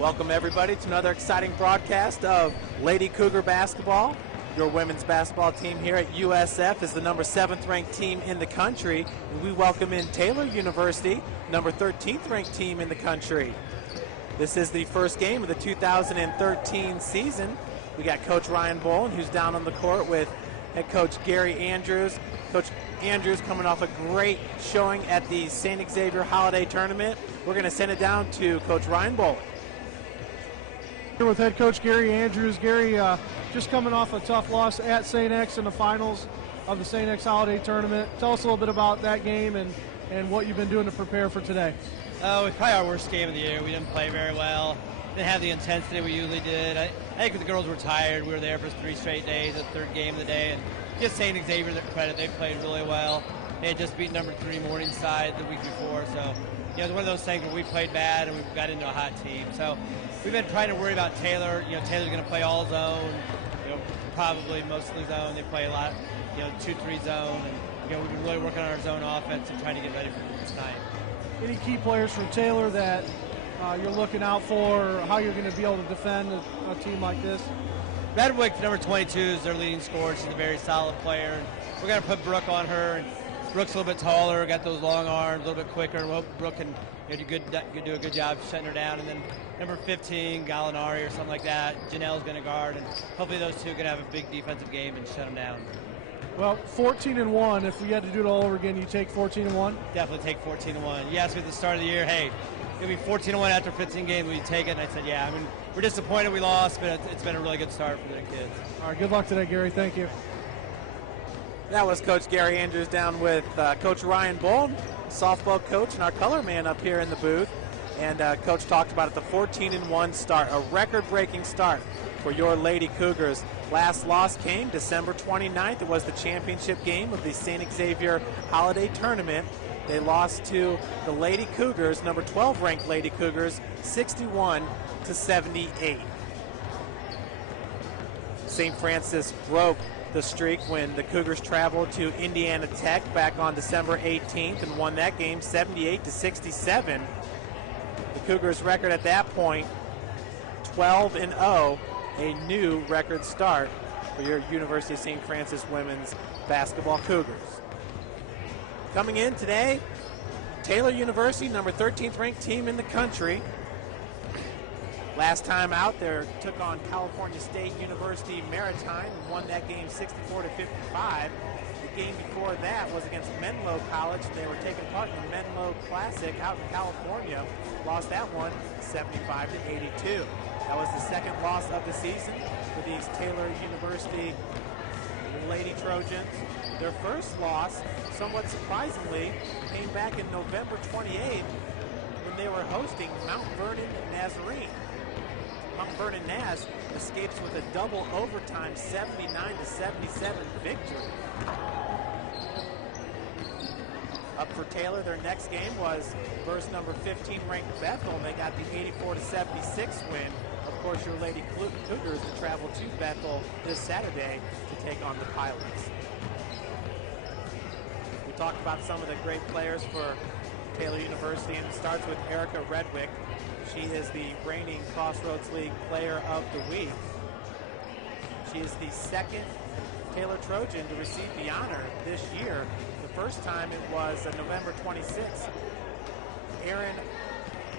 Welcome everybody to another exciting broadcast of Lady Cougar basketball. Your women's basketball team here at USF is the number 7th ranked team in the country, and we welcome in Taylor University, number 13th ranked team in the country. This is the first game of the 2013 season. We got Coach Ryan Bolin, who's down on the court with head coach Gary Andrews. Coach Andrews coming off a great showing at the St. Xavier Holiday Tournament. We're going to send it down to Coach Ryan Bolin. Here with head coach Gary Andrews. Gary, just coming off a tough loss at St. X in the finals of the St. X Holiday Tournament. Tell us a little bit about that game and what you've been doing to prepare for today. Oh, it's probably our worst game of the year. We didn't play very well. Didn't have the intensity we usually did. I think the girls were tired. We were there for 3 straight days, the third game of the day. And give St. Xavier their credit. They played really well. They had just beat number 3 Morningside the week before. So, it was one of those things where we played bad and we got into a hot team. So we've been trying to worry about Taylor. Taylor's going to play all zone, probably mostly zone. They play a lot, 2-3 zone. And, we've been really working on our zone offense and trying to get ready for this night. Any key players from Taylor that you're looking out for, or how you're going to be able to defend a team like this? Redwick, number 22, is their leading scorer. She's a very solid player. And we're going to put Brooke on her. And Brooke's a little bit taller, got those long arms, a little bit quicker. We hope Brooke can do a good job shutting her down. And then number 15, Gallinari or something like that, Janelle's going to guard. And hopefully those two can have a big defensive game and shut them down. Well, 14-1. If we had to do it all over again, you take 14-1? Definitely take 14-1. You asked me at the start of the year, hey, it'll be 14-1 after 15 games. Will you take it? And I said, yeah. I mean, we're disappointed we lost, but it's been a really good start for the kids. All right, good luck today, Gary. Thank you. That was Coach Gary Andrews down with Coach Ryan Bolin, softball coach, and our color man up here in the booth. And Coach talked about it, the 14-1 start, a record-breaking start for your Lady Cougars. Last loss came December 29th. It was the championship game of the St. Xavier Holiday Tournament. They lost to the Lady Cougars, number 12 ranked Lady Cougars, 61-78. St. Francis broke the streak when the Cougars traveled to Indiana Tech back on December 18th and won that game 78-67. The Cougars' record at that point, 12-0, a new record start for your University of St. Francis women's basketball Cougars. Coming in today, Taylor University, number 13th ranked team in the country. Last time out, they took on California State University Maritime and won that game 64-55. The game before that was against Menlo College. They were taking part in the Menlo Classic out in California. Lost that one 75-82. That was the second loss of the season for these Taylor University Lady Trojans. Their first loss, somewhat surprisingly, came back in November 28th when they were hosting Mount Vernon Nazarene. Mount Vernon Naz escapes with a double overtime 79-77 victory. Up for Taylor, their next game was versus number 15 ranked Bethel, and they got the 84-76 win. Of course, your Lady Cougars will travel to Bethel this Saturday to take on the Pilots. We talked about some of the great players for Taylor University, and it starts with Erica Redwick. She is the reigning Crossroads League Player of the Week. She is the second Taylor Trojan to receive the honor this year. The first time it was November 26th, Erin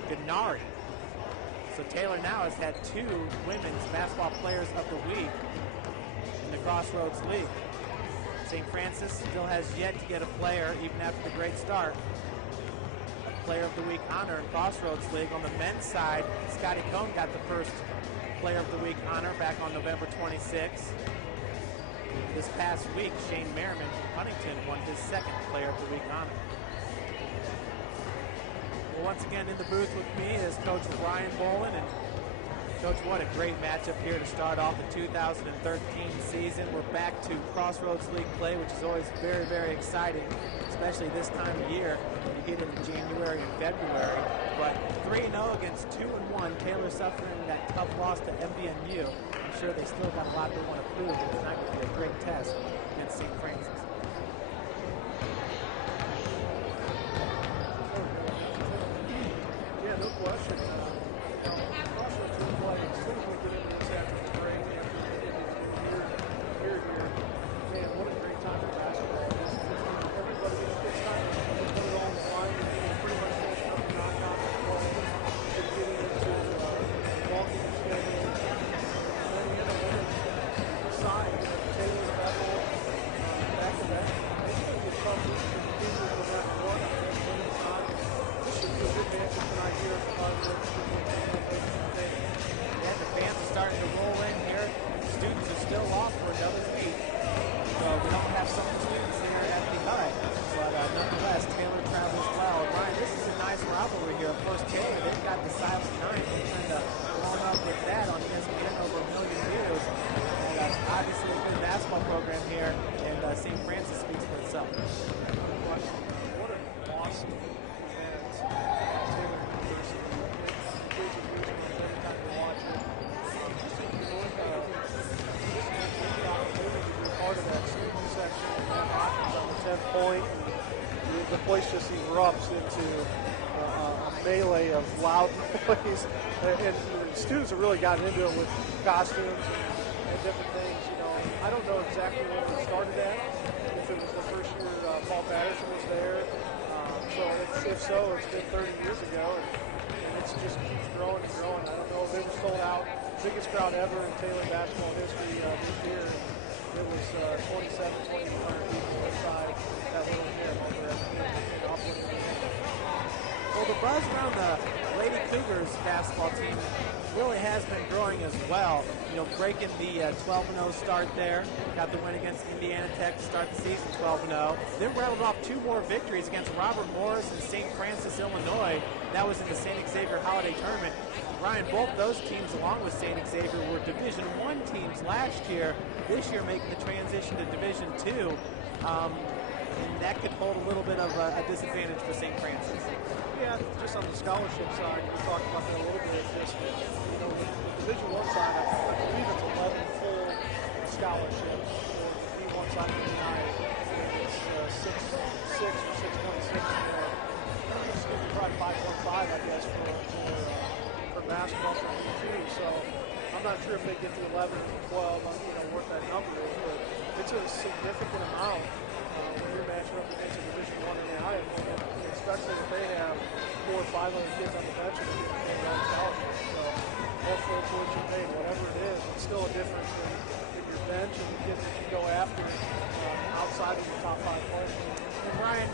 Gennari. So Taylor now has had 2 women's basketball players of the week in the Crossroads League. St. Francis still has yet to get a player, even after the great start, Player of the Week honor in Crossroads League. On the men's side, Scotty Cohn got the first Player of the Week honor back on November 26th. This past week, Shane Merriman from Huntington won his second Player of the Week honor. Well, once again in the booth with me is Coach Ryan Bolin. And Coach, what a great matchup here to start off the 2013 season. We're back to Crossroads League play, which is always very, very exciting, especially this time of year when you get into January and February. But 3-0 against 2-1, Taylor suffering that tough loss to MVNU. I'm sure they still got a lot they want to prove, but tonight will be a great test against St. Francis. Yeah, no question. point. The place just erupts into a melee of loud noise, and the students have really gotten into it with costumes and different things. You know, I don't know exactly when it started at. If it was the first year Paul Patterson was there, so if so, it's been 30 years ago, and it just keeps growing and growing. I don't know if it was sold out, biggest crowd ever in Taylor basketball history this year. It was 2,700 people inside that little gym over in Upland. Well, the buzz around the Lady Cougars basketball team really has been growing as well. You know, breaking the 12-0 start there. Got the win against Indiana Tech to start the season 12-0. Then rattled off 2 more victories against Robert Morris and St. Francis, Illinois. That was in the St. Xavier Holiday Tournament. Ryan, both those teams, along with St. Xavier, were Division I teams last year. This year making the transition to Division II. And that could hold a little bit of a disadvantage for St. Francis. Yeah, just on the scholarship side, we talked about that a little bit. Just, you know, the Division I side, I believe it's 11 full scholarships. The D1 side of the night, it's 6 or 6.6 more. Probably 5.5, I guess, for basketball for D2. So I'm not sure if they get to 11 or 12, you know, what that number is, but it's a significant amount when you're matching up against a Division I in the Iowa, and especially if they have 400 or 500 kids on the bench and getting paid on scholarships. So more full tuition paid, whatever it is, it's still a difference in your bench and the kids that you go after outside of your top 5 players. And Brian,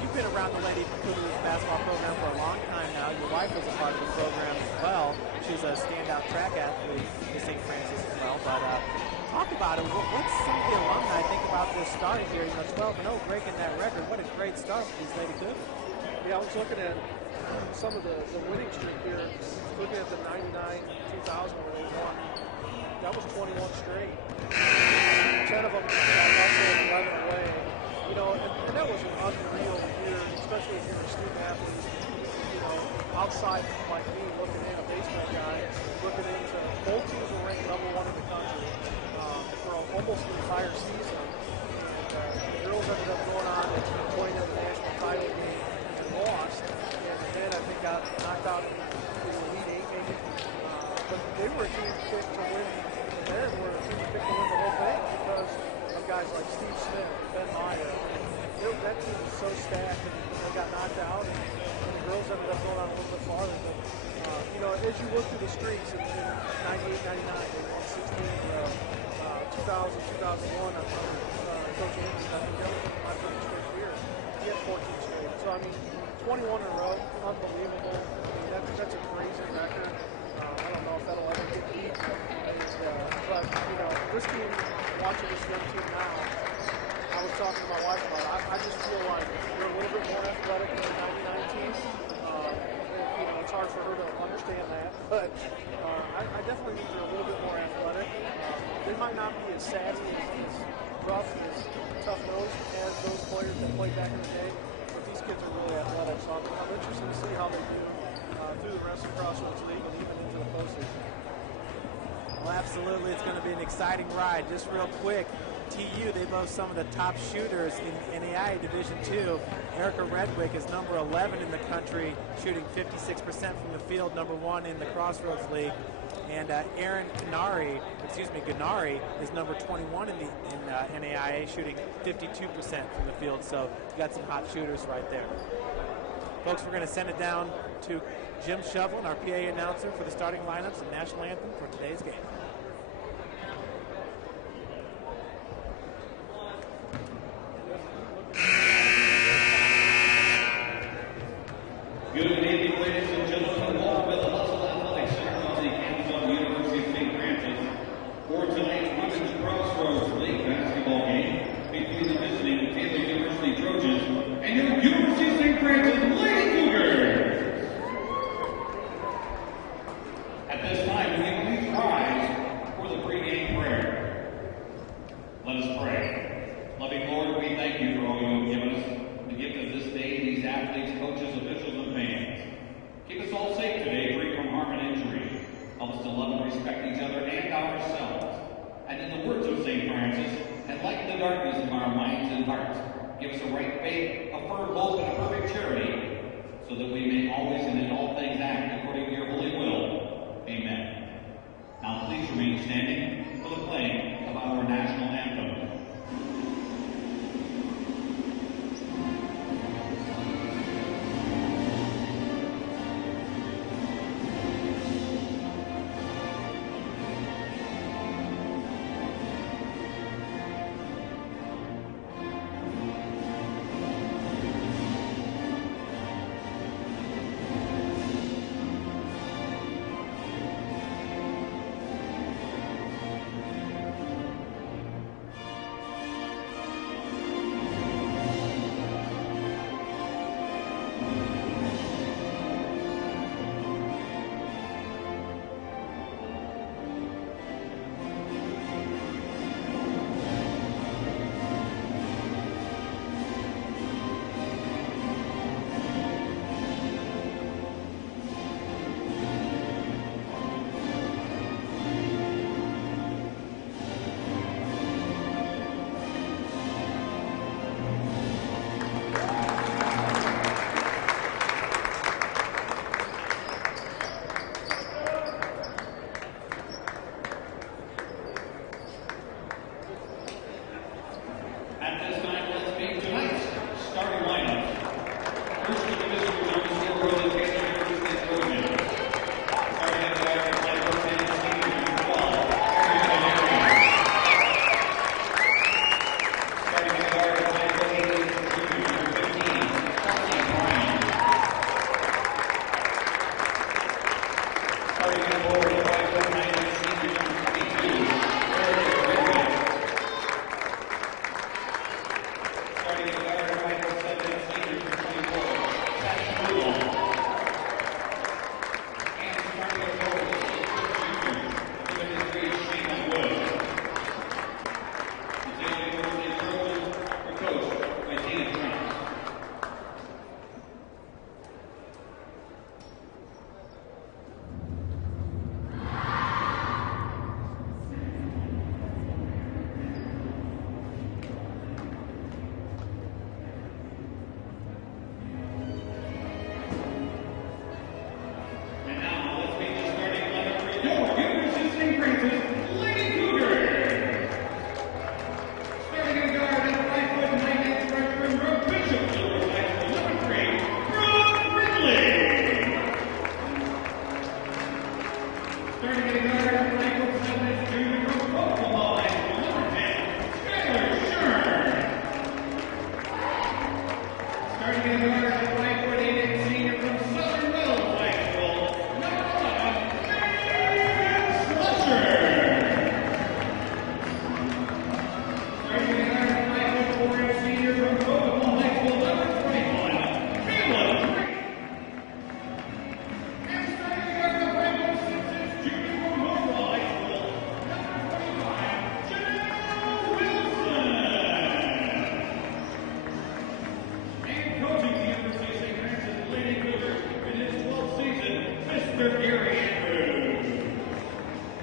you've been around the Lady Cougars basketball program for a long time now. Your wife was a part of the program as well. She's a standout track athlete at St. Francis as well. But talk about it. What's some of the alumni think about this start here? You know, 12-0, breaking that record. What a great start for these Lady Cougars. Yeah, I was looking at some of the winning streak here. Looking at the 99-2000 where they won. That was 21 straight. 10 of them also 11 away. You know, and that was an unreal year, especially if you're a student athlete. You know, outside like me, looking in, a baseball guy, looking into both teams were ranked #1 in the country for almost the entire season. And the girls ended up going on and playing in the national title game and lost. And the men, I think, got knocked out in the Elite Eight game. But they were a team picked to win. The men were a team picked to win the whole thing because of guys like Steve Smith, Ben Meyer. That team was so stacked, and they got knocked out, and the girls ended up going on a little bit farther. But, you know, as you look through the streaks, in 98, 99, they won 16 in a row. 2000, 2001, Coach Andrews, I think that was my first straight year. He had 14 straight. So, I mean, 21 in a row, unbelievable. I mean, that's a crazy record. I don't know if that'll ever get beat. But, you know, this team, watching this young team now, I was talking to my wife about it. I just feel like they're a little bit more athletic than the 99 team. You know, it's hard for her to understand that. But I definitely think they're a little bit more athletic. They might not be as savvy, as rough, as tough-nosed as those players that played back in the day. But these kids are really athletic. So I'm interested to see how they do through the rest of the Crossroads League and even into the postseason. Well, absolutely. It's going to be an exciting ride. Just real quick, TU, they boast some of the top shooters in NAIA Division II. Erica Redwick is number 11 in the country, shooting 56% from the field, number 1 in the Crossroads League. And Erin Gennari is number 21 in NAIA, shooting 52% from the field. So you got some hot shooters right there. Folks, we're going to send it down to Jim Shovelin, our PA announcer, for the starting lineups and national anthem for today's game. Good evening, ladies and gentlemen. Welcome to the Hustle Athletic Center on the campus of the University of St. Francis for tonight's Women's Crossroads League basketball game between the visiting Taylor University Trojans and your University of St. Francis Lady Cougars. At this time, we please rise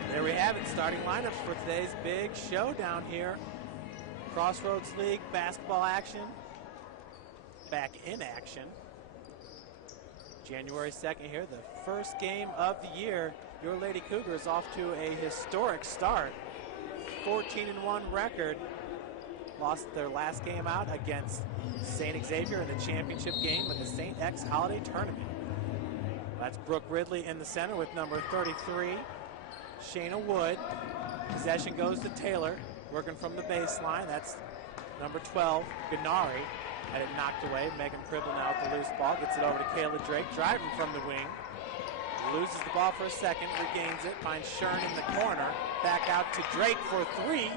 There we have it, starting lineups for today's big showdown here. Crossroads League basketball action, back in action. January 2nd here, the first game of the year. Your Lady Cougars off to a historic start. 14-1 record. Lost their last game out against St. Xavier in the championship game of the St. X Holiday Tournament. That's Brooke Ridley in the center with number 33, Shayna Wood. Possession goes to Taylor, working from the baseline. That's number 12, Gennari. Had it knocked away. Megan Pribble now with the loose ball. Gets it over to Kayla Drake, driving from the wing. Loses the ball for a second, regains it, finds Shern in the corner. Back out to Drake for three.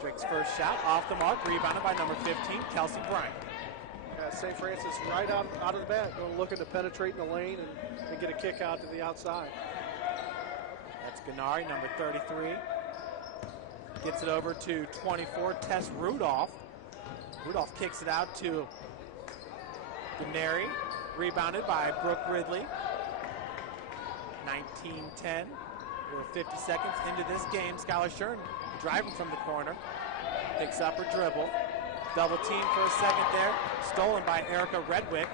Drake's first shot off the mark, rebounded by number 15, Kelsey Bryant. St. Francis right out of the bat, looking to penetrate in the lane and get a kick out to the outside. That's Gennari, number 33. Gets it over to 24, Tess Rudolph. Rudolph kicks it out to Gennari, rebounded by Brooke Ridley. 19-10. We're 50 seconds into this game. Skylar Shern driving from the corner. Picks up her dribble. Double team for a second there. Stolen by Erica Redwick.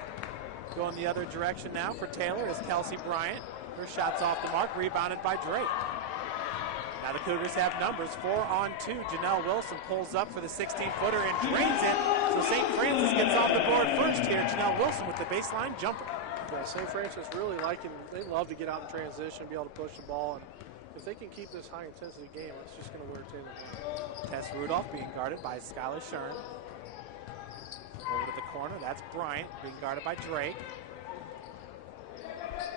Going the other direction now for Taylor is Kelsey Bryant. Her shot's off the mark, rebounded by Drake. Now the Cougars have numbers, 4-on-2. Janelle Wilson pulls up for the 16-footer and drains it. So St. Francis gets off the board first here. Janelle Wilson with the baseline jumper. Yeah, St. Francis really they love to get out in transition, be able to push the ball. And if they can keep this high-intensity game, it's just going to wear Taylor. Tess Rudolph being guarded by Skylar Shern. Over to the corner, that's Bryant being guarded by Drake.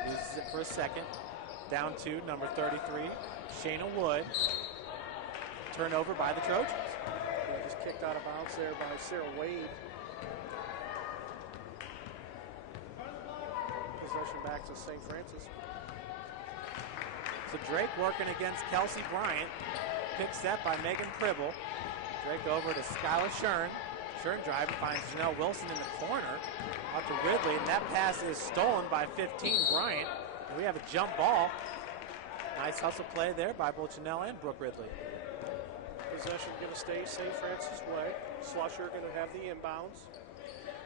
Loses it for a second. Down to number 33, Shayna Wood. Turnover by the Trojans. Yeah, just kicked out of bounds there by Sarah Wade. Possession back to St. Francis. So Drake working against Kelsey Bryant. Pick set by Megan Pribble. Drake over to Skylar Shern. Shern driving, finds Janelle Wilson in the corner. Out to Ridley, and that pass is stolen by 15, Bryant. And we have a jump ball. Nice hustle play there by both Janelle and Brooke Ridley. Possession going to stay St. Francis way. Slusher going to have the inbounds.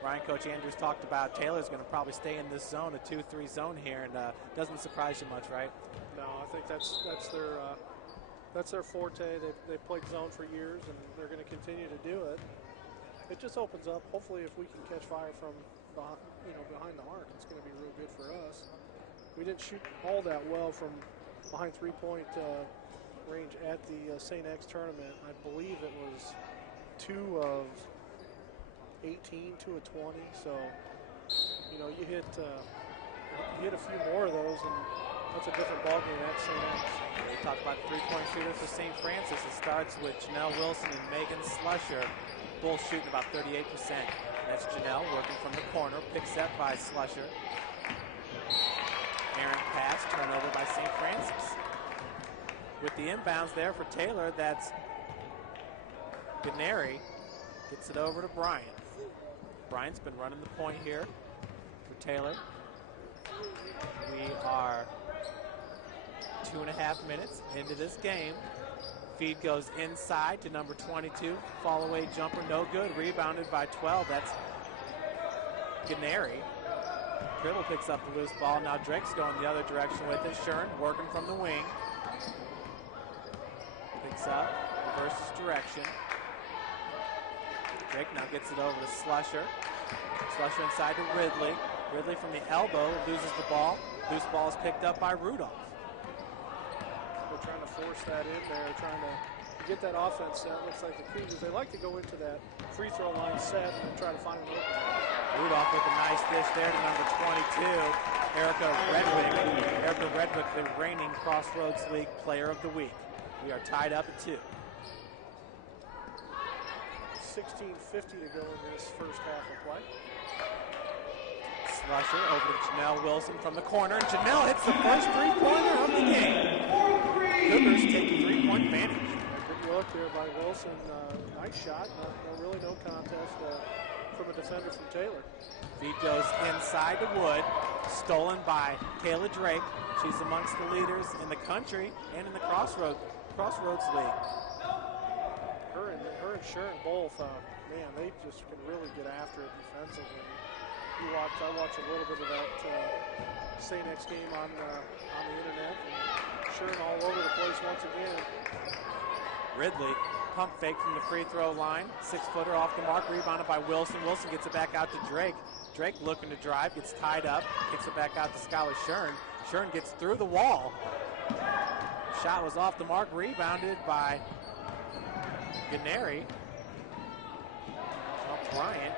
Ryan, Coach Andrews talked about Taylor's going to probably stay in this zone, a 2-3 zone here, and doesn't surprise you much, right? No, I think that's their forte. They've played zone for years, and they're going to continue to do it. It just opens up. Hopefully, if we can catch fire from behind the arc, it's going to be real good for us. We didn't shoot all that well from behind three-point range at the St. X tournament. I believe it was 2 of 18, 2 of 20. So, you hit a few more of those, and that's a different ballgame at St. X. We talked about three-point shooters for St. Francis. It starts with Janelle Wilson and Megan Slusher, both shooting about 38%. That's Janelle working from the corner, picked set by Slusher. Aaron pass, turnover by St. Francis. With the inbounds there for Taylor, that's Gennari. Gets it over to Bryant. Bryant's been running the point here for Taylor. We are 2.5 minutes into this game. Feed goes inside to number 22. Fall away jumper, no good. Rebounded by 12. That's Gennari. Dribble picks up the loose ball. Now Drake's going the other direction with it. Shern working from the wing. Picks up, reverses direction. Drake now gets it over to Slusher. Slusher inside to Ridley. Ridley from the elbow loses the ball. Loose ball is picked up by Rudolph. We're trying to force that in there, trying to you get that offense set. Looks like the Cougars, they like to go into that free throw line set and try to find an opening. Rudolph with a nice dish there to number 22, Erica Redwick. Erica Redwick, the reigning Crossroads League Player of the Week. We are tied up at 2. 16:50 to go in this first half of play. Slusher over to Janelle Wilson from the corner, and Janelle hits the first three-pointer of the game. Cougars take a 3-point advantage. Good look there by Wilson. Nice shot. Really no contest from a defender from Taylor. Feed goes inside to Wood, stolen by Kayla Drake. She's amongst the leaders in the country and in the Crossroads League. Her and Sharon both, man, they just can really get after it defensively. I watched a little bit of that St. X game on the internet. And Sharon all over the place once again. Ridley, pump fake from the free throw line. 6-footer off the mark, rebounded by Wilson. Wilson gets it back out to Drake. Drake looking to drive, gets tied up, kicks it back out to Skylar Shern. Shern gets through the wall. Shot was off the mark, rebounded by Gennari. Bryant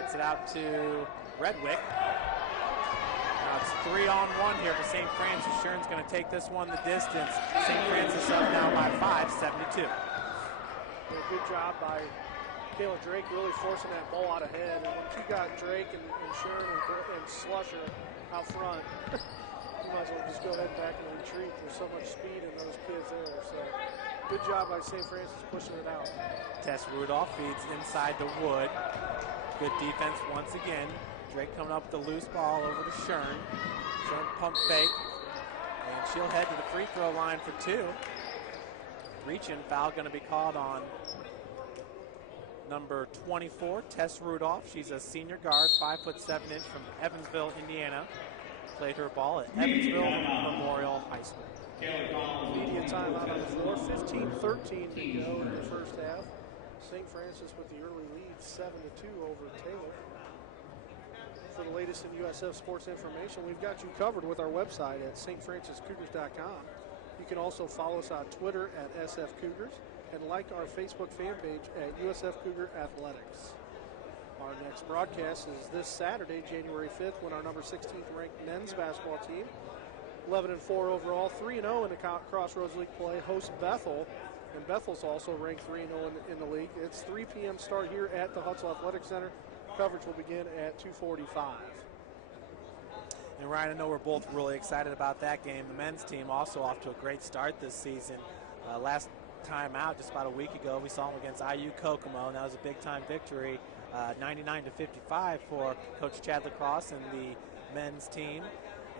gets it out to Redwick. Now it's 3-on-1 here for St. Francis. Shern's going to take this one the distance. St. Francis up now by 5, 72. Good job by Kayla Drake really forcing that ball out ahead. And when you got Drake and Shern and Slusher out front, you might as well just go ahead and back and retreat. There's so much speed in those kids there. So good job by St. Francis pushing it out. Tess Rudolph feeds inside to Wood. Good defense once again. Drake coming up with the loose ball over to Shern. Shern pump fake. And she'll head to the free throw line for 2. Reaching foul going to be called on number 24, Tess Rudolph. She's a senior guard, 5'7" from Evansville, Indiana. Played her ball at Evansville Memorial High School. Media timeout on the floor. 15-13 to go in the first half. St. Francis with the early lead, 7-2 over Taylor. For the latest in USF sports information, we've got you covered with our website at stfranciscougars.com. You can also follow us on Twitter at SF Cougars and like our Facebook fan page at USF Cougar Athletics. Our next broadcast is this Saturday, January 5th, when our number 16th ranked men's basketball team, 11-4 overall, 3-0 in the Crossroads League play, hosts Bethel. And Bethel's also ranked 3-0 in the league. It's 3 p.m. start here at the Hutzel Athletic Center. Coverage will begin at 2:45. And Ryan, I know we're both really excited about that game. The men's team also off to a great start this season. Last time out, just about a week ago, we saw them against IU Kokomo, and that was a big-time victory, 99-55 for Coach Chad Lacrosse and the men's team.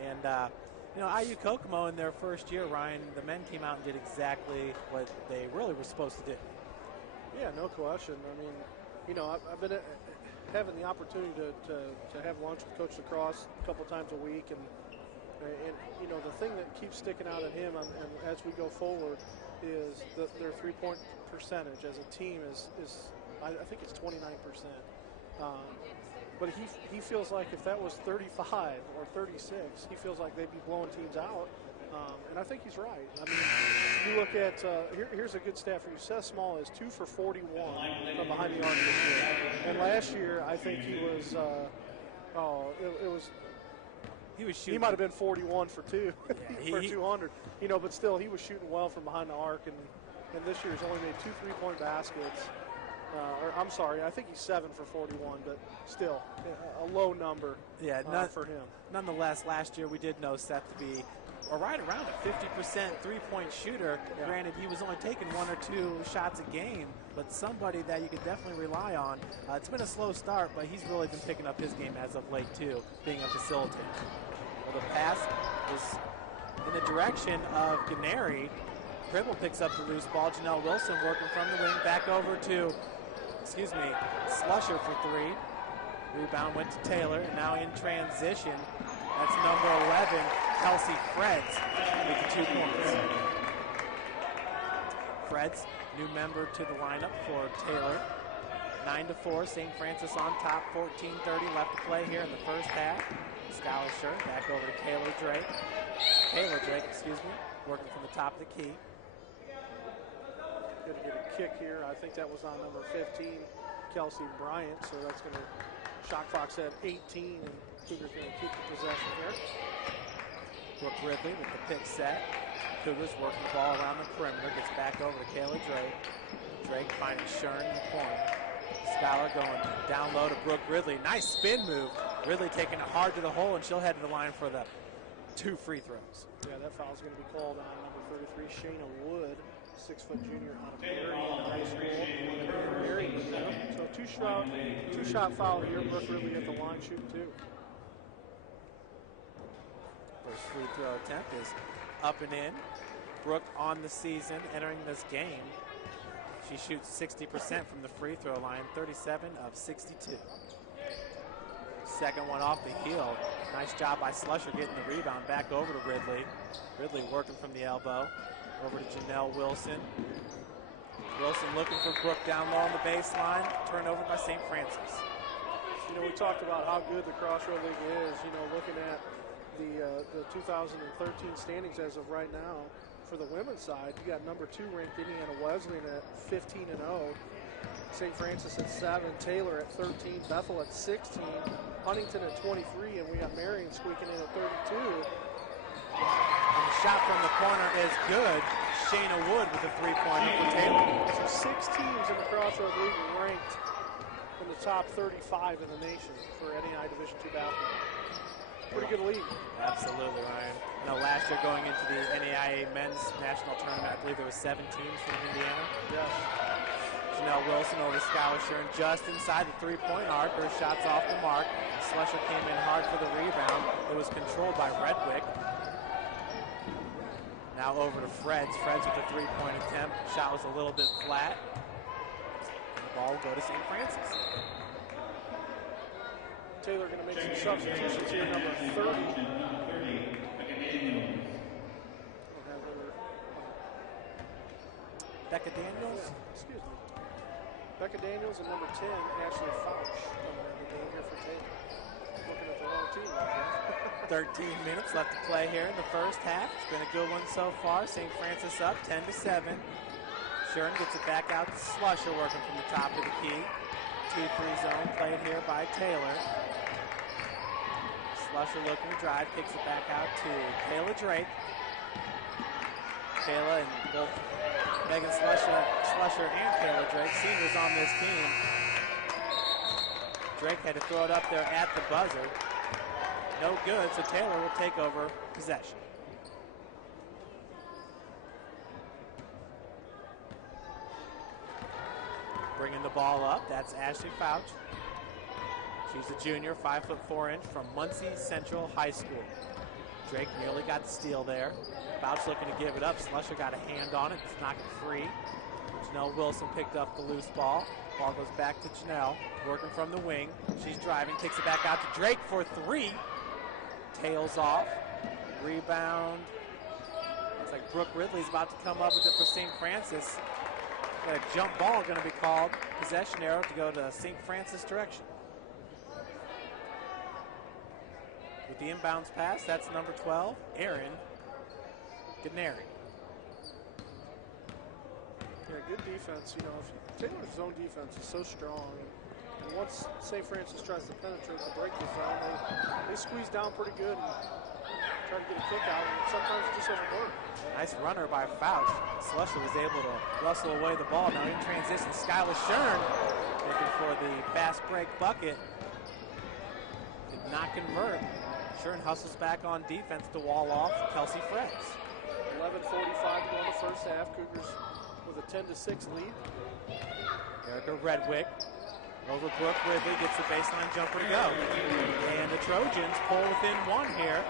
And IU Kokomo in their first year, Ryan, the men came out and did exactly what they really were supposed to do. Yeah, no question. I mean, I've been having the opportunity to have lunch with Coach Lacrosse a couple times a week, and the thing that keeps sticking out at him and as we go forward is their three-point percentage as a team is I think it's 29%. But he feels like if that was 35 or 36, he feels like they'd be blowing teams out. And I think he's right. I mean, you look at, here's a good stat for you. Seth Small is 2 for 41 from behind the arc this year. And last year, I think he was, he might have been 41 for 2, for 200. But still, he was shooting well from behind the arc. And this year he's only made 2 3-point baskets. I'm sorry, I think he's 7 for 41, but still a low number for him. Nonetheless, last year we did know Seth to be right around a 50% three-point shooter. Yeah. Granted, he was only taking 1 or 2 shots a game, but somebody that you could definitely rely on. It's been a slow start, but he's really been picking up his game as of late, too, being a facilitator. Well, the pass is in the direction of Gennari. Cribble picks up the loose ball. Janelle Wilson working from the wing, back over to Slusher for 3. Rebound went to Taylor, and now in transition. That's number 11, Kelsey Freds, with the 2 points. Freds, new member to the lineup for Taylor. 9-4, St. Francis on top, 14:30 left to play here in the first half. Skylar Shern back over to Kayla Drake, working from the top of the key. Going to get a kick here. I think that was on number 15, Kelsey Bryant. So that's going to Shock Fox at 18, and Cougars going to keep the possession here. Brooke Ridley with the pick set. Cougars working the ball around the perimeter. Gets back over to Kayla Drake. Drake finding Shern in the corner. Schuyler going down low to Brooke Ridley. Nice spin move. Ridley taking it hard to the hole, and she'll head to the line for the 2 free throws. Yeah, that foul's going to be called on number 33, Shayna Wood, 6-foot junior out of Marion High School. So two-shot foul here. Brooke Ridley at the line shooting 2. First free throw attempt is up and in. Brooke on the season entering this game. She shoots 60% from the free throw line, 37 of 62. Second one off the heel. Nice job by Slusher getting the rebound back over to Ridley. Ridley working from the elbow. Over to Janelle Wilson. Wilson looking for Brooke down low on the baseline. Turnover by St. Francis. You know, we talked about how good the Crossroad League is. You know, looking at the 2013 standings as of right now. For the women's side, you got number 2 ranked Indiana Wesleyan at 15-0. St. Francis at 7, Taylor at 13, Bethel at 16, Huntington at 23, and we got Marion squeaking in at 32. And the shot from the corner is good. Shayna Wood with a 3-pointer for Taylor. So 6 teams in the Crossroad League ranked in the top 35 in the nation for NAI Division II basketball. Pretty good league. Absolutely, Ryan. You know, last year going into the NAIA men's national tournament, I believe there was 7 teams from Indiana. Yes. Janelle Wilson over Schuyler Shern just inside the 3-point arc. Her shot's off the mark. Slusher came in hard for the rebound. It was controlled by Redwick. Now over to Freds. Freds with a 3-point attempt. Shot was a little bit flat. And the ball will go to St. Francis. Taylor going to make some substitutions here. Number 30. Becca Daniels. Excuse me. Becca Daniels and number 10, Ashley Fouch, coming in the game here for Taylor. Looking at the wrong team right there. 13 minutes left to play here in the first half. It's been a good one so far. St. Francis up 10-7. Shern gets it back out to Slusher working from the top of the key. 2-3 zone played here by Taylor. Slusher looking to drive, kicks it back out to Kayla Drake. Kayla and both Megan Slusher and Kayla Drake, seniors on this team. Drake had to throw it up there at the buzzer. No good, so Taylor will take over possession. Bringing the ball up, that's Ashley Fouch. She's a junior, 5'4" from Muncie Central High School. Drake nearly got the steal there. Fouch looking to give it up. Slusher got a hand on it. It's knocked free. Janelle Wilson picked up the loose ball. Ball goes back to Janelle, working from the wing. She's driving, kicks it back out to Drake for 3. Tails off. Rebound. Looks like Brooke Ridley's about to come up with it for St. Francis. Got a jump ball going to be called. Possession arrow to go to St. Francis direction. With the inbounds pass, that's number 12, Erin Gennari. Yeah, good defense. You know, Taylor's zone defense is so strong. And once St. Francis tries to penetrate the break the zone, they squeeze down pretty good and try to get a kick out, and sometimes it just doesn't work. Nice runner by Fouch. Slusher was able to rustle away the ball. Now in transition, Schuyler Shern looking for the fast break bucket. Did not convert. Shern hustles back on defense to wall off Kelsey Freds. 11:45 to go in the first half. Cougars with a 10-6 lead. Erica Redwick over Brooke Ridley, gets the baseline jumper to go. And the Trojans pull within 1 here.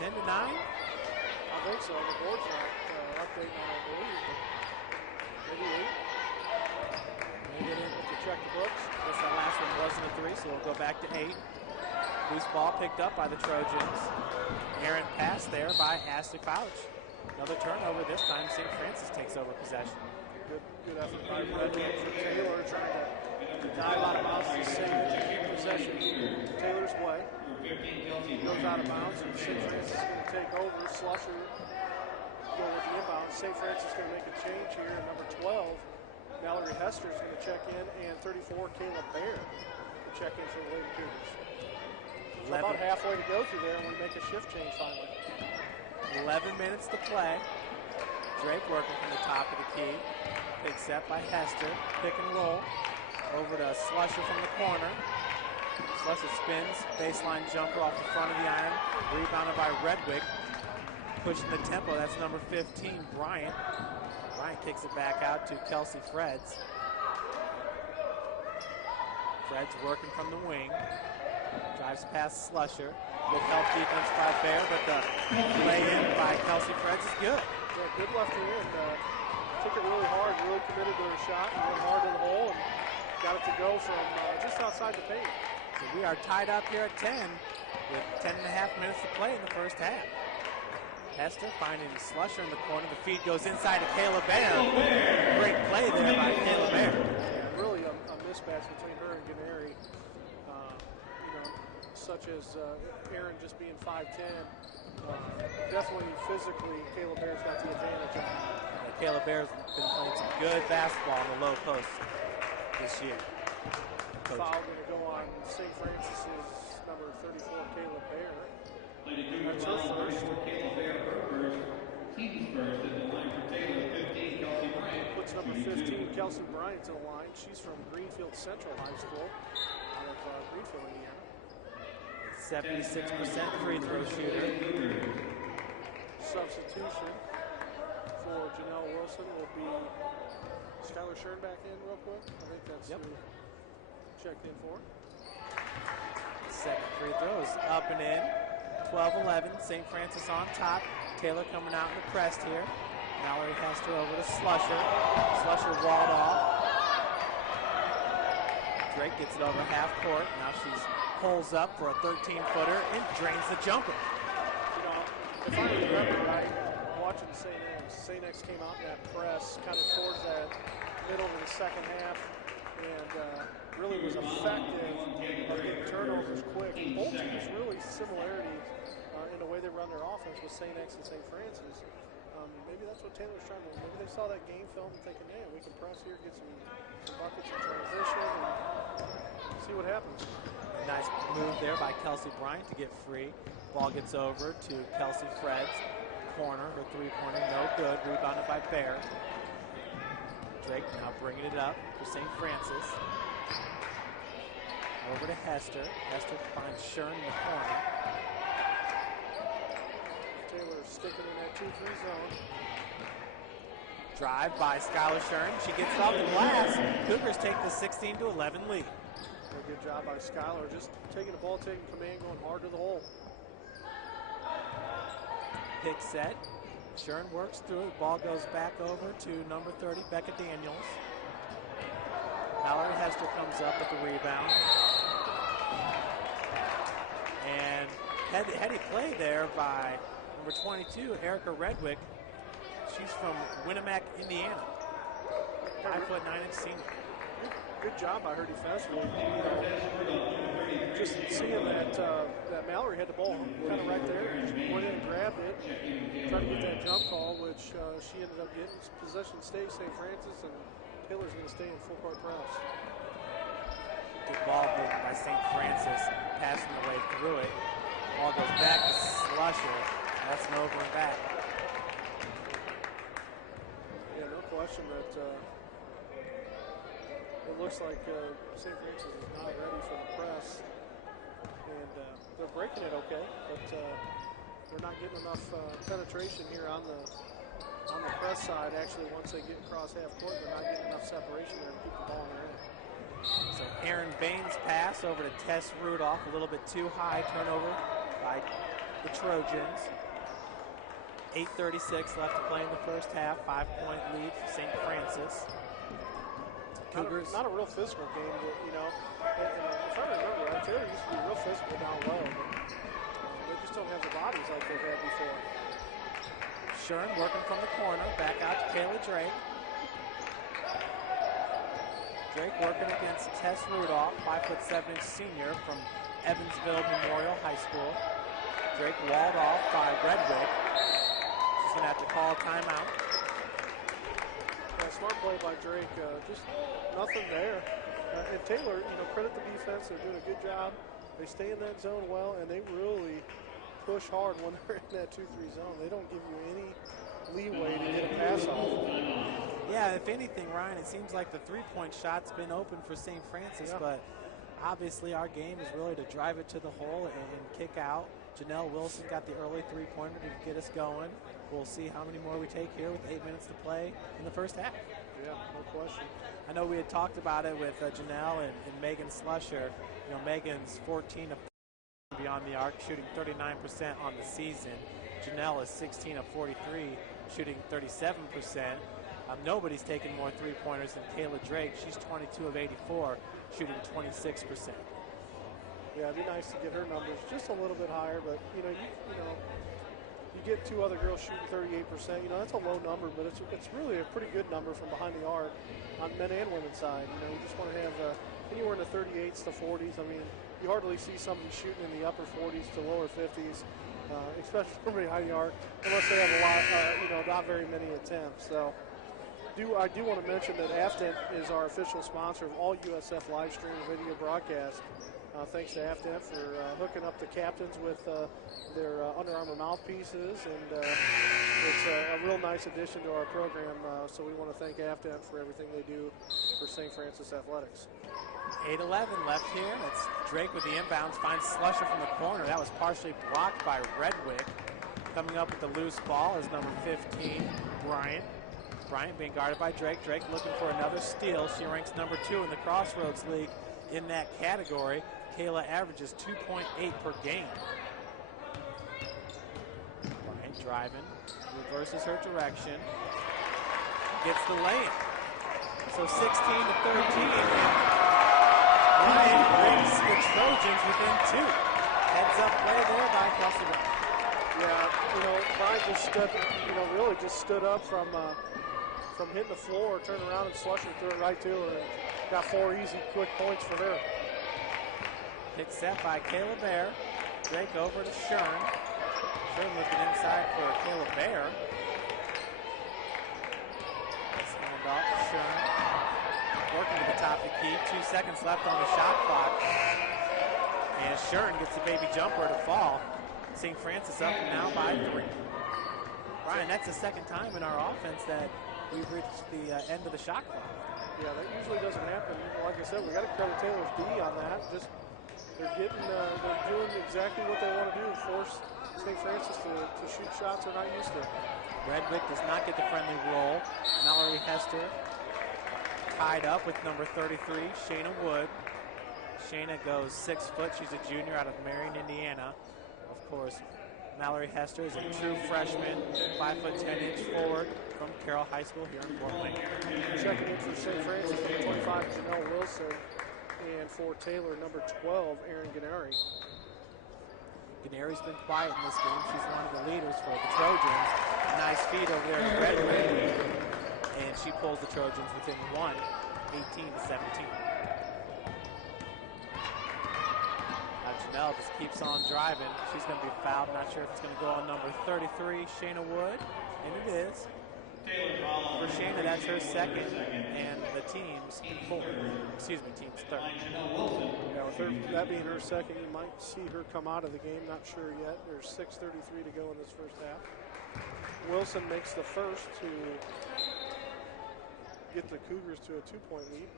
10-9. I think so. The board's not updating on, I believe. Maybe 8. Maybe they have to check the books. I guess that last one wasn't a 3, so we'll go back to 8. Loose ball picked up by the Trojans. Errant pass there by Ashley Fouch. Another turnover, this time St. Francis takes over possession. Good effort by Redwick for Taylor, trying to dive out of bounds to save possession Taylor's way. He goes out of bounds, and St. Francis is going to take over. Slusher go with the inbound. St. Francis is going to make a change here. Number 12, Mallory Hester is going to check in, and 34, Kayla Bear to check in for the Lady Cougars. So about halfway to go through there, and we make a shift change finally. 11 minutes to play. Drake working from the top of the key. Big set by Hester. Pick and roll. Over to Slusher from the corner. Slusher spins. Baseline jumper off the front of the iron. Rebounded by Redwick. Pushing the tempo. That's number 15, Bryant. Bryant kicks it back out to Kelsey Freds. Freds working from the wing. Drives past Slusher. Good help defense by Bear, but the lay-in by Kelsey Freds is good. Yeah, good left hand. Took it really hard, really committed to her shot, and went hard to the hole, and got it to go from just outside the paint. So we are tied up here at 10 with 10.5 minutes to play in the first half. Hester finding Slusher in the corner. The feed goes inside to Kayla Bear. Great play there by Kayla Bear. Yeah, really a mismatch between her and Gennari. Such as Aaron just being 5'10". Definitely physically, Kayla Bear's got the advantage on her. Kayla Bear's been playing some good basketball on the low post this year. Foul going to go on St. Francis's number 34, Kayla Bear. That's her first. Kayla Bear, her first. Team's first at the line for Taylor, 15, Kelsey Bryant. Puts number 15, Kelsey Bryant, to the line. She's from Greenfield Central High School out of Greenfield, Indiana. 76% free throw shooter. Substitution for Janelle Wilson will be Skylar Shern back in real quick. I think that's who checked in for. Second free throw is up and in. 12-11. St. Francis on top. Taylor coming out in the press here. Mallory Hester over to Slusher. Slusher walled off. Drake gets it over half court. Now she's pulls up for a 13-footer and drains the jumper. You know, if I remember right, watching St. X came out in that press kind of towards that middle of the second half and really was effective at getting turnovers quick. Both teams really similarities in the way they run their offense with St. X and St. Francis. Maybe that's what Taylor's trying to do. Maybe they saw that game film and thinking, hey, we can press here, get some buckets in transition, and see what happens. Nice move there by Kelsey Bryant to get free. Ball gets over to Kelsey Freds. Corner, her three-pointer, no good. Rebounded by Bear. Drake now bringing it up for St. Francis. Over to Hester. Hester finds Shern in the corner. Taylor sticking in that 2-3 zone. Drive by Skylar Shern. She gets it off the glass. Cougars take the 16-11 lead. Good job by Skylar, just taking the ball, taking command, going hard to the hole. Pick set. Shern works through it. Ball goes back over to number 30, Becca Daniels. Mallory Hester comes up with the rebound. And heady play there by number 22, Erica Redwick. She's from Winamac, Indiana. 5'9" senior. Good job by her defensively. Just seeing that Mallory had the ball kind of right there. She went in and grabbed it, tried to get that jump call, which she ended up getting. Possession stays St. Francis, and Taylor's going to stay in full court press. Good ball movement by St. Francis, passing the way through it. Ball goes back to Slusher. That's an over and back. Yeah, no question that it looks like St. Francis is not ready for the press. And they're breaking it okay, but they're not getting enough penetration here on the press side. Actually, once they get across half court, they're not getting enough separation there to keep the ball in their hand. So Aaron Baines pass over to Tess Rudolph, a little bit too high turnover by the Trojans. 8:36 left to play in the first half. 5-point lead for St. Francis. Cougars. Not a real physical game, but, you know. And if I remember right, Taylor used to be real physical down low, but they just don't have the bodies like they've had before. Shern working from the corner, back out to Kayla Drake. Drake working against Tess Rudolph, 5'7" senior from Evansville Memorial High School. Drake walled off by Redwick. She's going to have to call a timeout. Yeah, smart play by Drake. Just nothing there. And Taylor, credit the defense. They're doing a good job. They stay in that zone well, and they really push hard when they're in that 2-3 zone. They don't give you any leeway to get a pass off. Yeah, if anything, Ryan, it seems like the three-point shot's been open for St. Francis, but obviously our game is really to drive it to the hole and kick out. Janelle Wilson got the early three-pointer to get us going. We'll see how many more we take here with 8 minutes to play in the first half. Yeah, no question. I know we had talked about it with Janelle and Megan Slusher. Megan's 14 of beyond the arc, shooting 39% on the season. Janelle is 16 of 43, shooting 37%. Nobody's taken more three-pointers than Kayla Drake. She's 22 of 84, shooting 26%. Yeah, it'd be nice to get her numbers just a little bit higher, but you get two other girls shooting 38%. That's a low number, but it's really a pretty good number from behind the arc on men and women's side. You just want to have anywhere in the 38s to 40s. I mean, you hardly see somebody shooting in the upper 40s to lower 50s, especially from behind the arc, unless they have a lot, not very many attempts. So I do want to mention that Afdent is our official sponsor of all USF live stream video broadcasts. Thanks to Afdent for hooking up the captains with their Under Armour mouthpieces, and it's a real nice addition to our program. So we want to thank Afdent for everything they do for St. Francis Athletics. 8:11 left here. That's Drake with the inbounds, finds Slusher from the corner. That was partially blocked by Redwick. Coming up with the loose ball is number 15, Bryant. Bryant being guarded by Drake. Drake looking for another steal. She ranks number 2 in the Crossroads League in that category. Kayla averages 2.8 per game. Bryant driving, reverses her direction, gets the lay-in. So 16 to 13. Bryant brings the Trojans within 2. Heads up play there by Kelsey Wright. Yeah, Bryant just stood up from hitting the floor, turned around, and Slusher threw it right to her. And got 4 easy, quick points for her. Pick set by Kayla Bear. Drake over to Shern. Shern looking inside for Kayla Bear. Stand off to Shern. Working to the top of the key. 2 seconds left on the shot clock. And Shern gets the baby jumper to fall. St. Francis up now by 3. Ryan, that's the second time in our offense that we've reached the end of the shot clock. Yeah, that usually doesn't happen. Like I said, we got to credit Taylor's D on that. They're doing exactly what they want to do, force St. Francis to shoot shots they're not used to. Redwick does not get the friendly roll. Mallory Hester tied up with number 33, Shayna Wood. Shayna goes 6 foot. She's a junior out of Marion, Indiana. Of course, Mallory Hester is a true freshman, 5 foot 10 inch forward from Carroll High School here in Fort Wayne. Checking in for St. Francis, number 25, Janelle Wilson. And for Taylor, number 12, Erin Gennari. Gennari's been quiet in this game. She's one of the leaders for the Trojans. Nice feed over there to Redwick. And she pulls the Trojans within 1, 18 to 17. Now Janelle just keeps on driving. She's going to be fouled. Not sure if it's going to go on number 33, Shayna Wood. And it is. For Shayna, that's her second, and the team's fourth. Excuse me, team's third. Yeah, with that being her second, you might see her come out of the game. Not sure yet. There's 6:33 to go in this first half. Wilson makes the first to get the Cougars to a 2-point lead.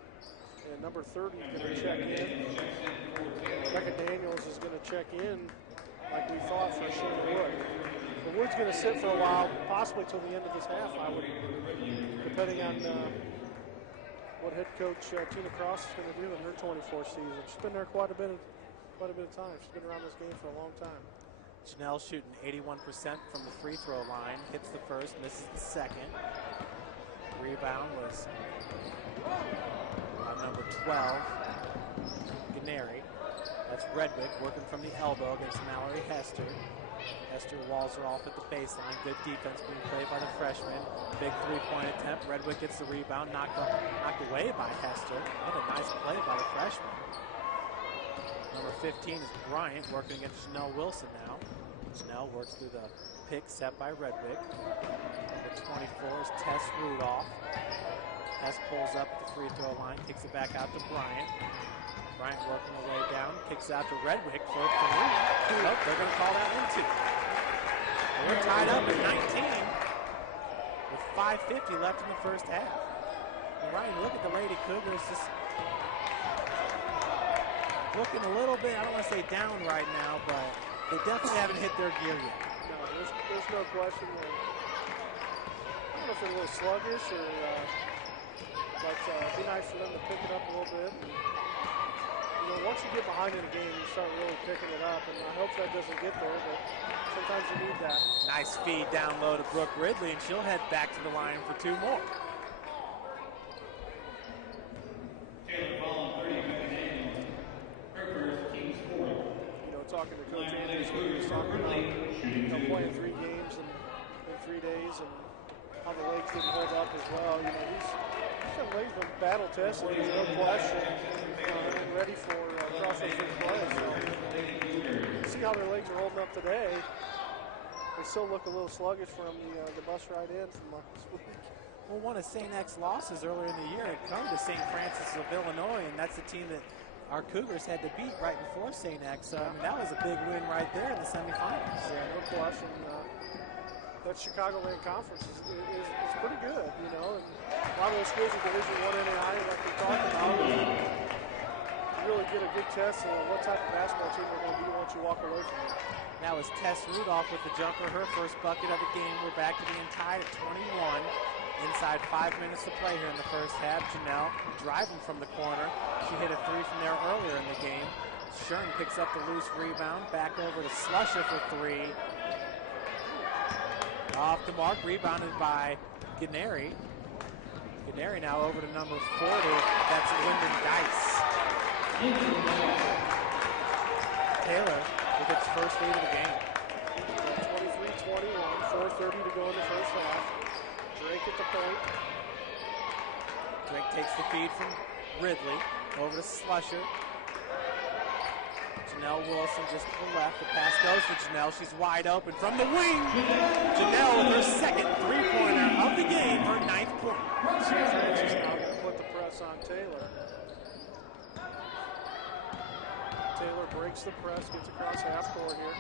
And number 30 is going to check in. Becca Daniels is going to check in like we thought for Shayna Wood. The Wood's going to sit for a while, possibly till the end of this half, I would, depending on what head coach Tina Cross is going to do in her 24th season. She's been there quite a bit of time. She's been around this game for a long time. Janelle shooting 81% from the free throw line. Hits the first, misses the second. Rebound was number 12, Gennari. That's Redwick working from the elbow against Mallory Hester. Hester walls her off at the baseline. Good defense being played by the freshman. Big three-point attempt. Redwick gets the rebound, knocked away by Hester. What a nice play by the freshman. Number 15 is Bryant working against Janelle Wilson now. Janelle works through the pick set by Redwick. Number 24 is Tess Rudolph. Tess pulls up the free throw line, kicks it back out to Bryant. Bryant working her way down, kicks out to Redwick for a 3. Nope, they're going to call that one 2. And we're tied up at 19 with 5:50 left in the first half. And Ryan, look at the Lady Cougars just looking a little bit, I don't want to say down right now, but they definitely haven't hit their gear yet. No, there's no question that, I don't know if they're a little sluggish or, but it'd be nice for them to pick it up a little bit. And, you know, once you get behind in a game, you start really picking it up, and I hope that doesn't get there, but sometimes you need that. Nice feed down low to Brooke Ridley, and she'll head back to the line for 2 more. Talking to Coach Andrews, he was talking about playing 3 games in 3 days and how the legs didn't hold up as well. You know, he's legs been battle tested, there's no question, and ready for Crossroads play. So see how their legs are holding up today. They still look a little sluggish from the bus ride in from last week. Well, one of St. X losses earlier in the year had come to St. Francis of Illinois, and that's the team that our Cougars had to beat right before St. X. So, I mean, that was a big win right there in the semifinals. Yeah, no question. That Chicagoland Conference is pretty good, you know. And a lot of those schools in Division I NAIA, like we talked about, you really get a good test of what type of basketball team they're going to be once you walk away from it. That was Tess Rudolph with the jumper, her first bucket of the game. We're back to being tied at 21. Inside 5 minutes to play here in the first half. Janelle driving from the corner. She hit a 3 from there earlier in the game. Shern picks up the loose rebound. Back over to Slusher for 3. Off the mark, rebounded by Gennari. Gennari now over to number 40. That's Lyndon Dice. Taylor with its first lead of the game. 23-21, 4:30 to go in the first half. Drake at the point. Drake takes the feed from Ridley. Over to Slusher. Janelle Wilson just to the left. The pass goes to Janelle. She's wide open from the wing. Janelle with her second 3-pointer of the game, her 9th point. She's now going to put the press on Taylor. Taylor breaks the press, gets across half court here.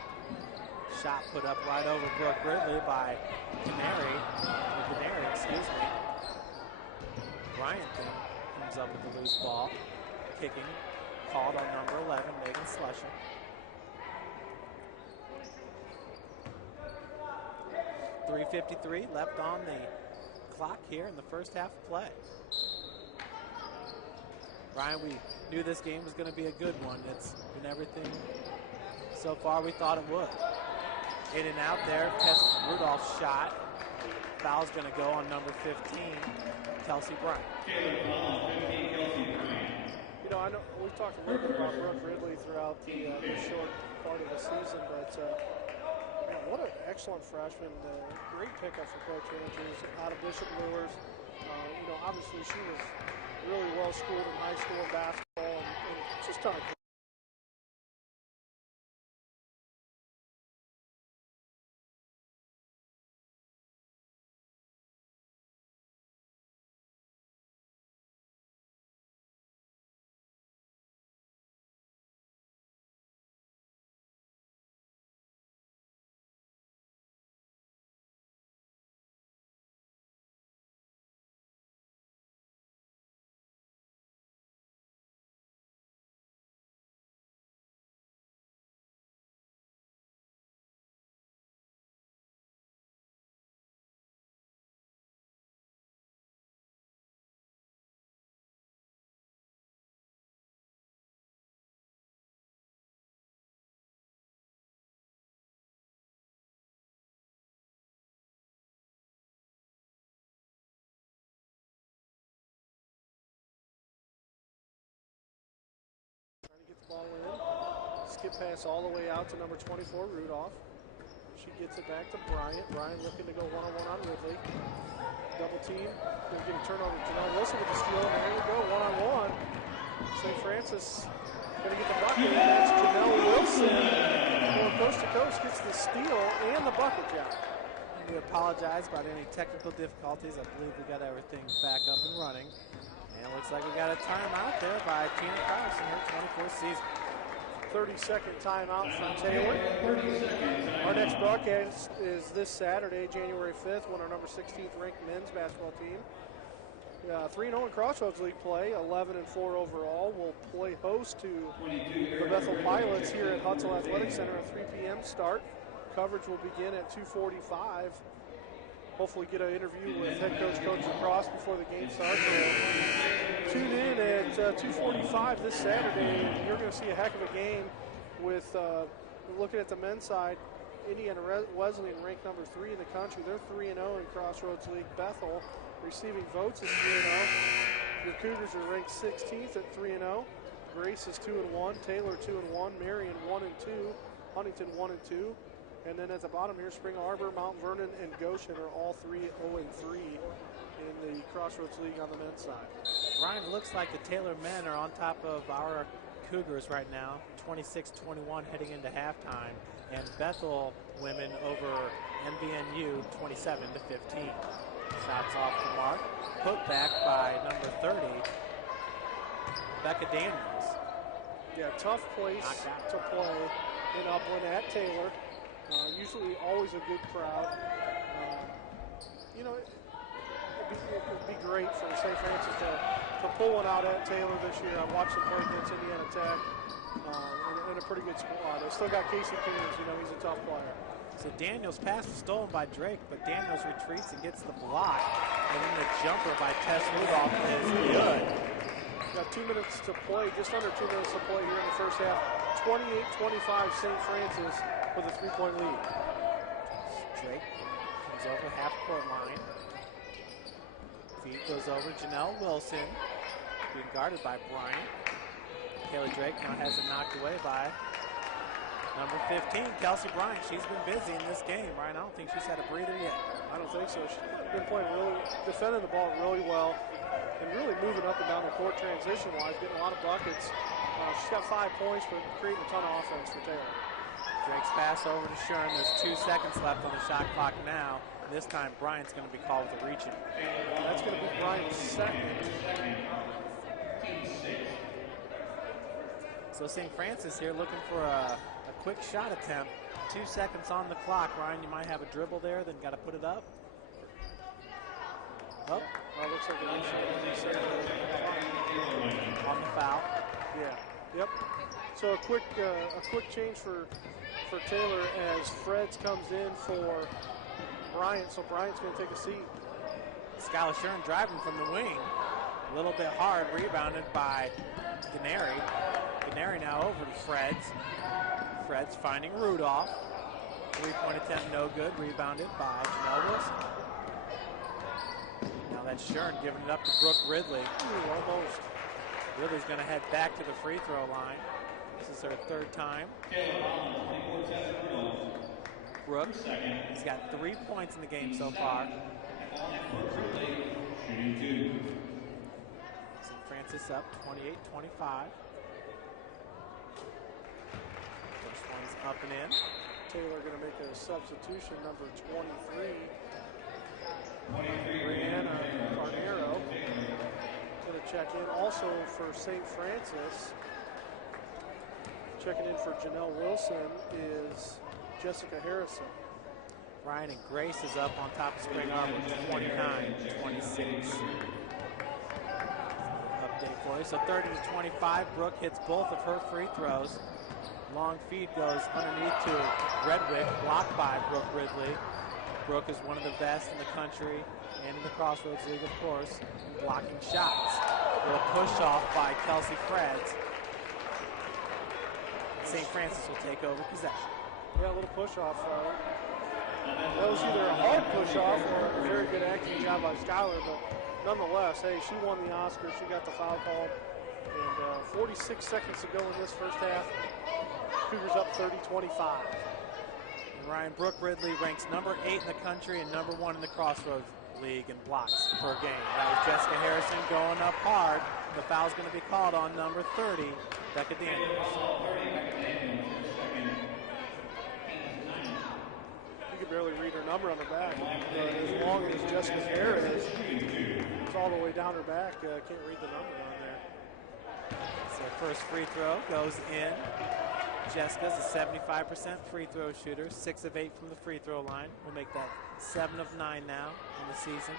Shot put up right over Brooke Ridley by Gennari, Bryant then comes up with the loose ball. Kicking, called on number 11, Megan Slusher. .353 left on the clock here in the first half of play. Ryan, we knew this game was going to be a good one. It's been everything so far we thought it would. In and out there, Tess Rudolph's shot. Foul's going to go on number 15, Kelsey Bryant. You know, I know we talked a little bit about Brooke Ridley throughout the short part of the season, but man, what an excellent freshman. Great pickup for Coach Andrews out of Bishop Luers. You know, obviously she was really well schooled in high school and basketball and just done a great ball in. Skip pass all the way out to number 24, Rudolph. She gets it back to Bryant. Bryant looking to go one-on-one on Ridley. Double team. Going to get a turnover. Janelle Wilson with the steal. And there we go, one-on-one. St. Francis going to get the bucket. And that's Janelle Wilson for Coast to Coast gets the steal and the bucket job. We apologize about any technical difficulties. I believe we got everything back up and running. And it looks like we got a timeout there by Tina Krause in her 24th season. 30-second timeout from Taylor. Our next broadcast is this Saturday, January 5th, when our number 16th ranked men's basketball team, 3-0 in Crossroads League play, 11-4 overall, will play host to the Bethel Pilots here at Hutzel Athletic Center at 3 p.m. start. Coverage will begin at 2:45. Hopefully get an interview with head coach Cross before the game starts. So tune in at 2:45 this Saturday, and you're going to see a heck of a game with, looking at the men's side, Indiana Wesleyan ranked number 3 in the country. They're 3-0 in Crossroads League. Bethel receiving votes is 3-0. Your Cougars are ranked 16th at 3-0. Grace is 2-1. Taylor 2-1. Marion 1-2. Huntington 1-2. And then at the bottom here, Spring Arbor, Mount Vernon, and Goshen are all 3-0-3 in the Crossroads League on the men's side. Ryan, it looks like the Taylor men are on top of our Cougars right now, 26-21 heading into halftime, and Bethel women over MVNU 27-15. Shots off the mark, put back by number 30, Becca Daniels. Yeah, tough place to play in Upland at Taylor. Usually always a good crowd. You know, it'd be great for St. Francis to pull one out at Taylor this year. I watched them play against Indiana Tech in a pretty good squad. They still got Casey Coons. You know, he's a tough player. So Daniels' pass was stolen by Drake, but Daniels retreats and gets the block. And then the jumper by Tess Rudolph is good. Got 2 minutes to play, just under 2 minutes to play here in the first half. 28-25 St. Francis with a 3-point lead. Drake comes over half-court line. Feed goes over Janelle Wilson, being guarded by Bryant. Kaylee Drake now has it knocked away by number 15, Kelsey Bryant. She's been busy in this game, Ryan. I don't think she's had a breather yet. I don't think so. She's been playing defending the ball really well and really moving up and down the court transition-wise, getting a lot of buckets. She's got 5 points, but creating a ton of offense for Taylor. Drake's pass over to Shern. There's 2 seconds left on the shot clock now. This time, Bryant's going to be called with a reach-in. That's going to be Bryant's second. So St. Francis here looking for a quick shot attempt. 2 seconds on the clock. Ryan, you might have a dribble there, then got to put it up. Oh, looks like on the foul. Yeah. Yep. So a quick change for Taylor as Freds comes in for Bryant. So Bryant's going to take a seat. Skylar Shern driving from the wing. A little bit hard, rebounded by Ganeri. Ganeri now over to Freds. Freds finding Rudolph. 3-point attempt, no good. Rebounded by Janelle Wilson. Now that's Shern giving it up to Brooke Ridley. Ooh, almost. Ridley's going to head back to the free throw line. This is her 3rd time. Brooke, he's got 3 points in the game so far. St. Francis up 28-25. First one's up and in. Taylor going to make a substitution, number 23. Brianna Carnero going to check in. Also for St. Francis, checking in for Janelle Wilson is Jessica Harrison. Ryan and Grace is up on top of Spring Arbor, 29-26. Update for you. So 30-25. Brooke hits both of her free throws. Long feed goes underneath to Redwick, blocked by Brooke Ridley. Brooke is one of the best in the country and in the Crossroads League, of course, in blocking shots. A little push off by Kelsey Freds. St. Francis will take over possession. Yeah, a little push off. That was either a hard push off or a very good acting job by Skylar, but nonetheless, hey, she won the Oscar. She got the foul called. And 46 seconds to go in this first half. Cougars up 30-25. Ryan, Brooke Ridley ranks number 8 in the country and number 1 in the Crossroads League in blocks per game. That was Jessica Harrison going up hard. The foul's going to be called on number 30, Becca Daniels. can barely read her number on her back. As long as Jessica's hair is, it's all the way down her back. Can't read the number on there. So first free throw goes in. Jessica's a 75% free throw shooter, 6 of 8 from the free throw line. We'll make that 7 of 9 now on the season.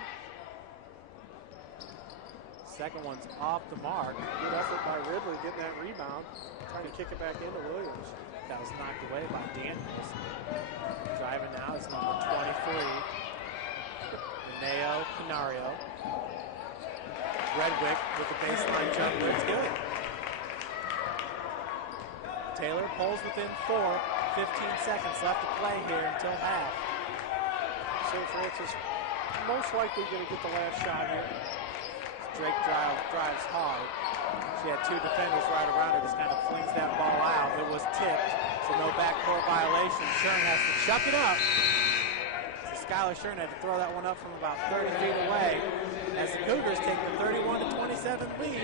Second one's off the mark. Good effort by Ridley getting that rebound, trying to kick it back into Williams. That was knocked away by Daniels. Driving now is number 23, Reneo Canario. Redwick with the baseline jumper. It's good. Taylor pulls within 4. 15 seconds left to play here until half. St. Francis most likely going to get the last shot here. Drake drives hard. She had 2 defenders right around her, just kind of flings that ball out. It was tipped, so no backcourt violation. Shern has to chuck it up. So Skylar Shern had to throw that one up from about 30 feet away as the Cougars take the 31-27 lead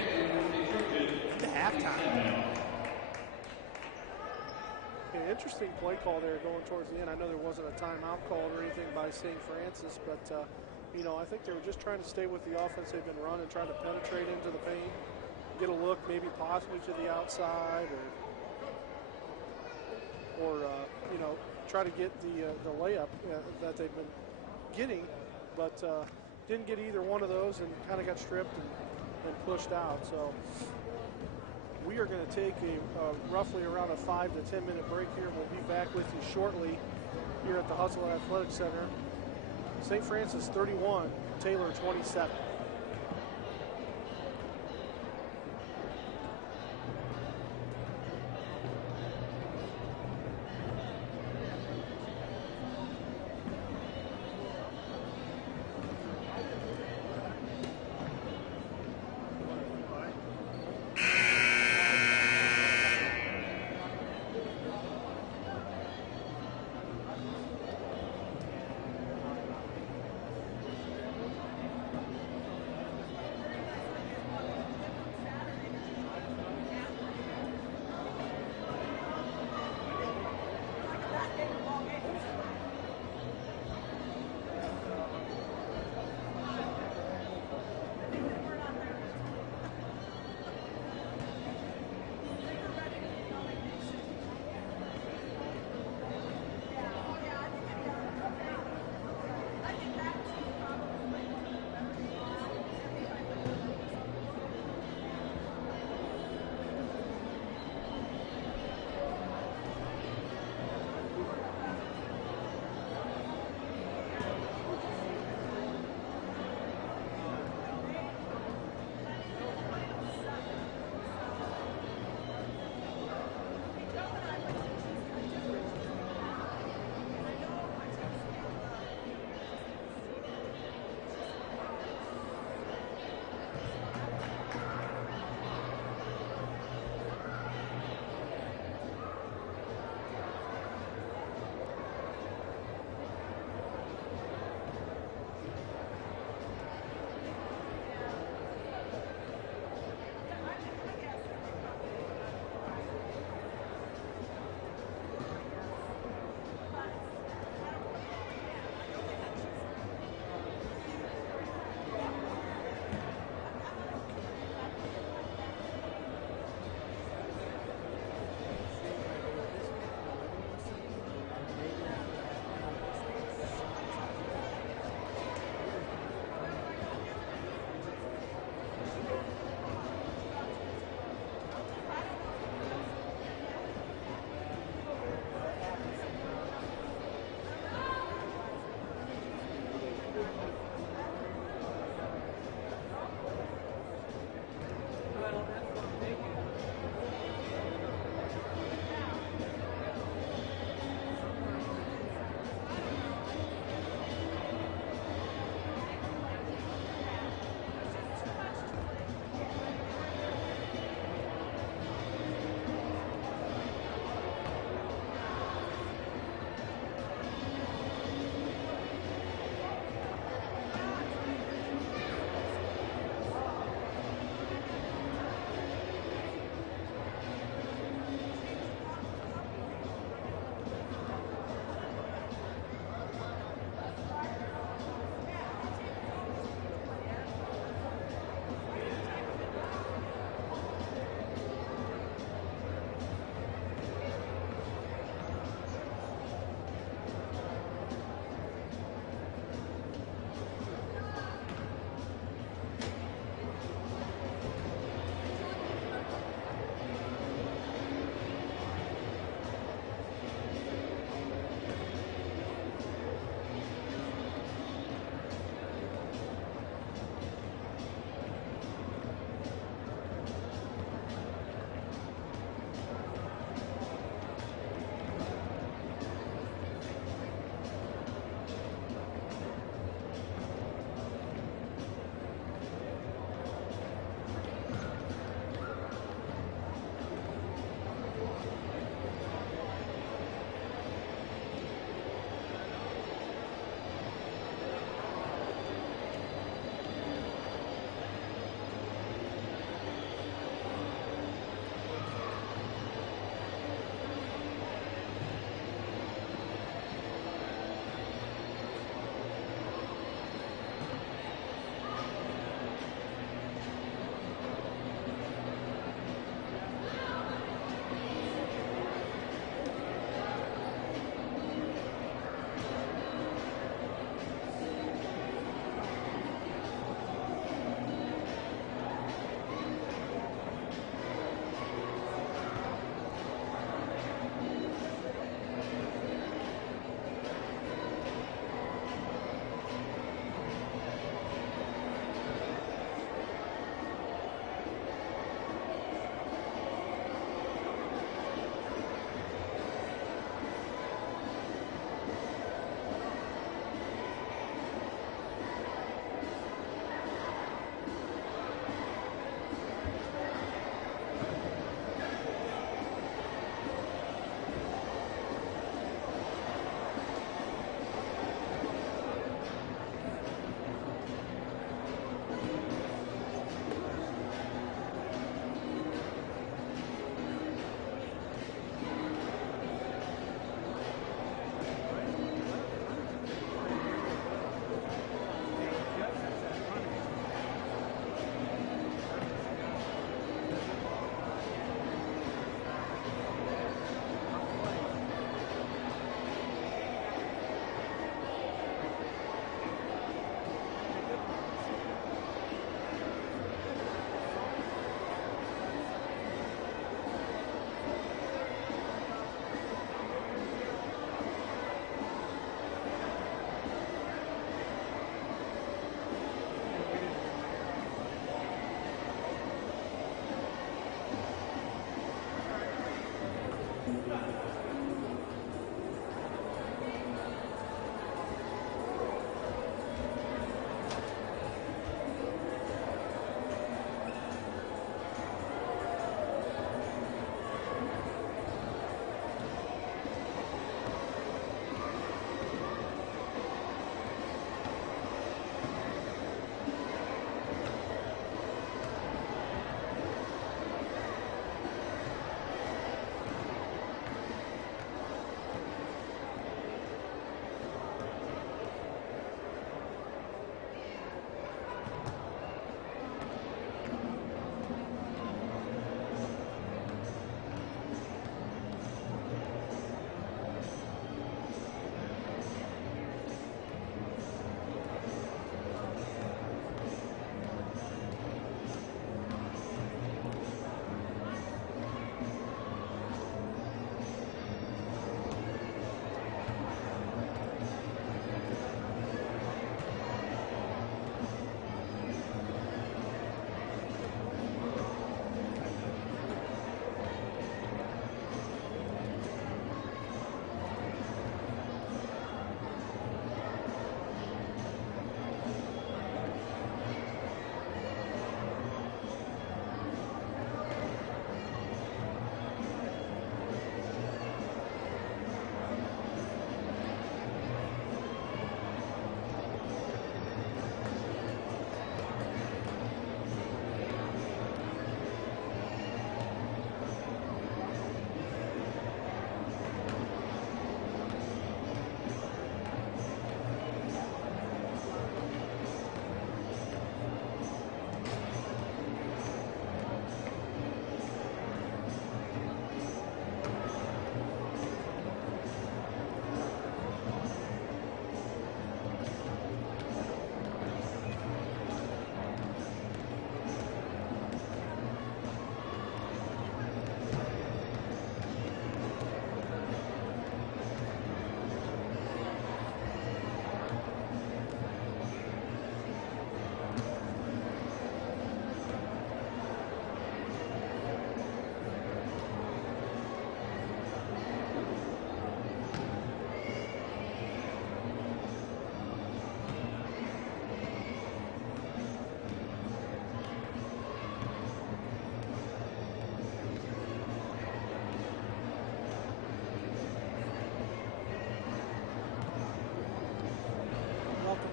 into halftime. An interesting play call there going towards the end. I know there wasn't a timeout called or anything by St. Francis, but you know, I think they were just trying to stay with the offense they've been running, trying to penetrate into the paint, get a look maybe possibly to the outside, or you know, try to get the layup that they've been getting, but didn't get either one of those and kind of got stripped and pushed out. So we are going to take a roughly around a 5 to 10 minute break here. We'll be back with you shortly here at the Hustle Athletic Center. St. Francis 31, Taylor 27.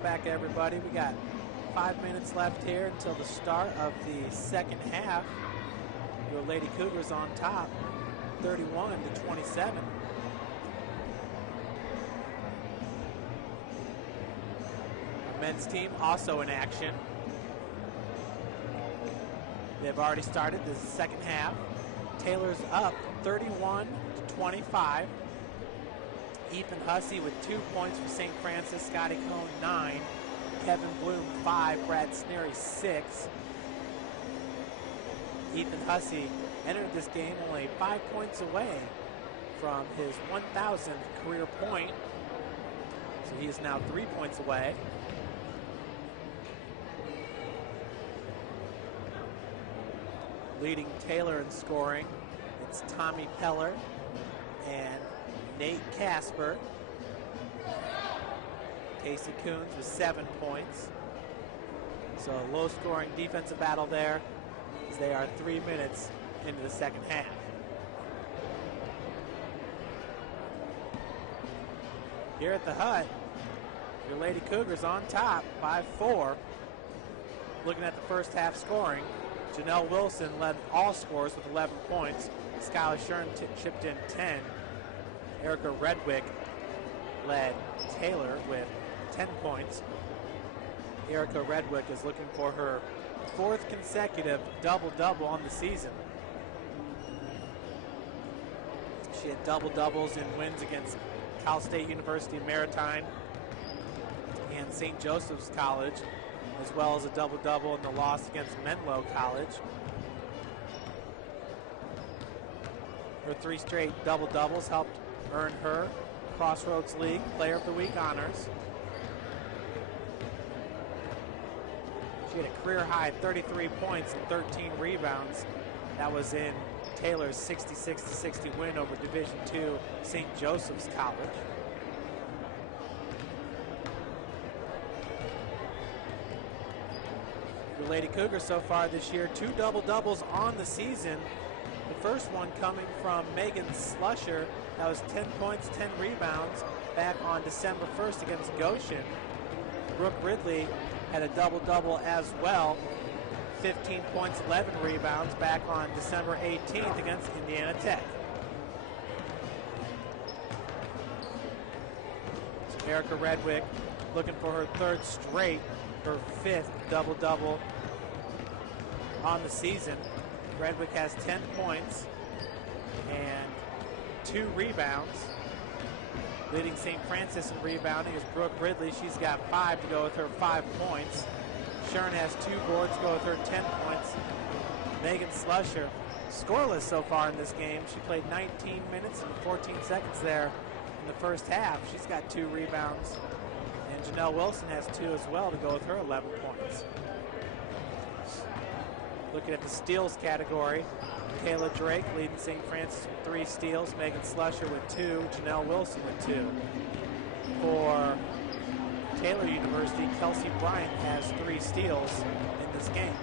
back, everybody. We got 5 minutes left here until the start of the second half. Your Lady Cougars on top, 31-27. Our men's team also in action. They've already started the second half. Taylor's up 31-25. Ethan Hussey with 2 points for St. Francis. Scotty Cohn 9. Kevin Bloom 5. Brad Sneary 6. Ethan Hussey entered this game only 5 points away from his 1,000th career point. So he is now 3 points away. Leading Taylor in scoring, it's Tommy Peller and Nate Casper. Casey Coons with 7 points. So a low-scoring defensive battle there as they are 3 minutes into the second half. Here at the Hut, your Lady Cougars on top by 4. Looking at the first half scoring, Janelle Wilson led all scorers with 11 points. Skylar Shern chipped in 10. Erica Redwick led Taylor with 10 points. Erica Redwick is looking for her 4th consecutive double-double on the season. She had double-doubles in wins against Cal State University Maritime and St. Joseph's College, as well as a double-double in the loss against Menlo College. Her 3 straight double-doubles helped earn her Crossroads League Player of the Week honors. She had a career-high 33 points and 13 rebounds. That was in Taylor's 66-60 win over Division II St. Joseph's College. The Lady Cougars so far this year, 2 double-doubles on the season. The first one coming from Megan Slusher. That was 10 points, 10 rebounds back on December 1st against Goshen. Brooke Ridley had a double-double as well. 15 points, 11 rebounds back on December 18th against Indiana Tech. So Erica Redwick looking for her 3rd straight, her 5th double-double on the season. Redwick has 10 points and 2 rebounds. Leading St. Francis in rebounding is Brooke Ridley. She's got 5 to go with her 5 points. Shern has 2 boards to go with her 10 points. Megan Slusher scoreless so far in this game. She played 19 minutes and 14 seconds there in the first half. She's got 2 rebounds. And Janelle Wilson has 2 as well to go with her 11 points. Looking at the steals category, Kayla Drake leading St. Francis with 3 steals, Megan Slusher with 2, Janelle Wilson with 2. For Taylor University, Kelsey Bryant has 3 steals in this game.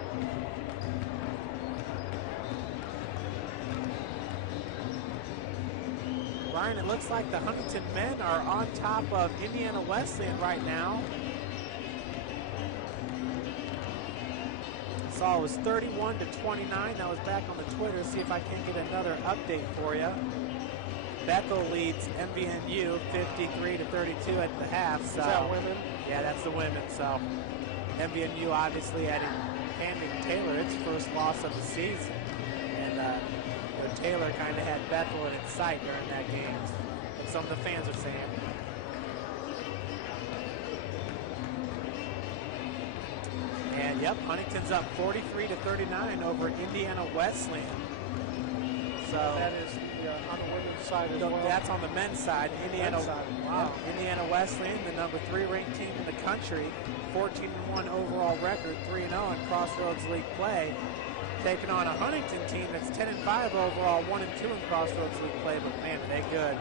Brian, it looks like the Huntington men are on top of Indiana Wesleyan right now. Saw it was 31-29. That was back on the Twitter. See if I can get another update for you. Bethel leads MVNU 53-32 at the half. So, is that women? Yeah, that's the women. So MVNU obviously handing Taylor its first loss of the season. And Taylor kind of had Bethel in its sight during that game. What some of the fans are saying. And yep, Huntington's up 43-39 over Indiana Wesleyan. So that is on the women's side as well. That's on the men's side. Indiana, side. Wow. Indiana Wesleyan, the number 3 ranked team in the country, 14-1 overall record, 3-0 in Crossroads League play, taking on a Huntington team that's 10-5 overall, 1-2 in Crossroads League play. But man, are they good!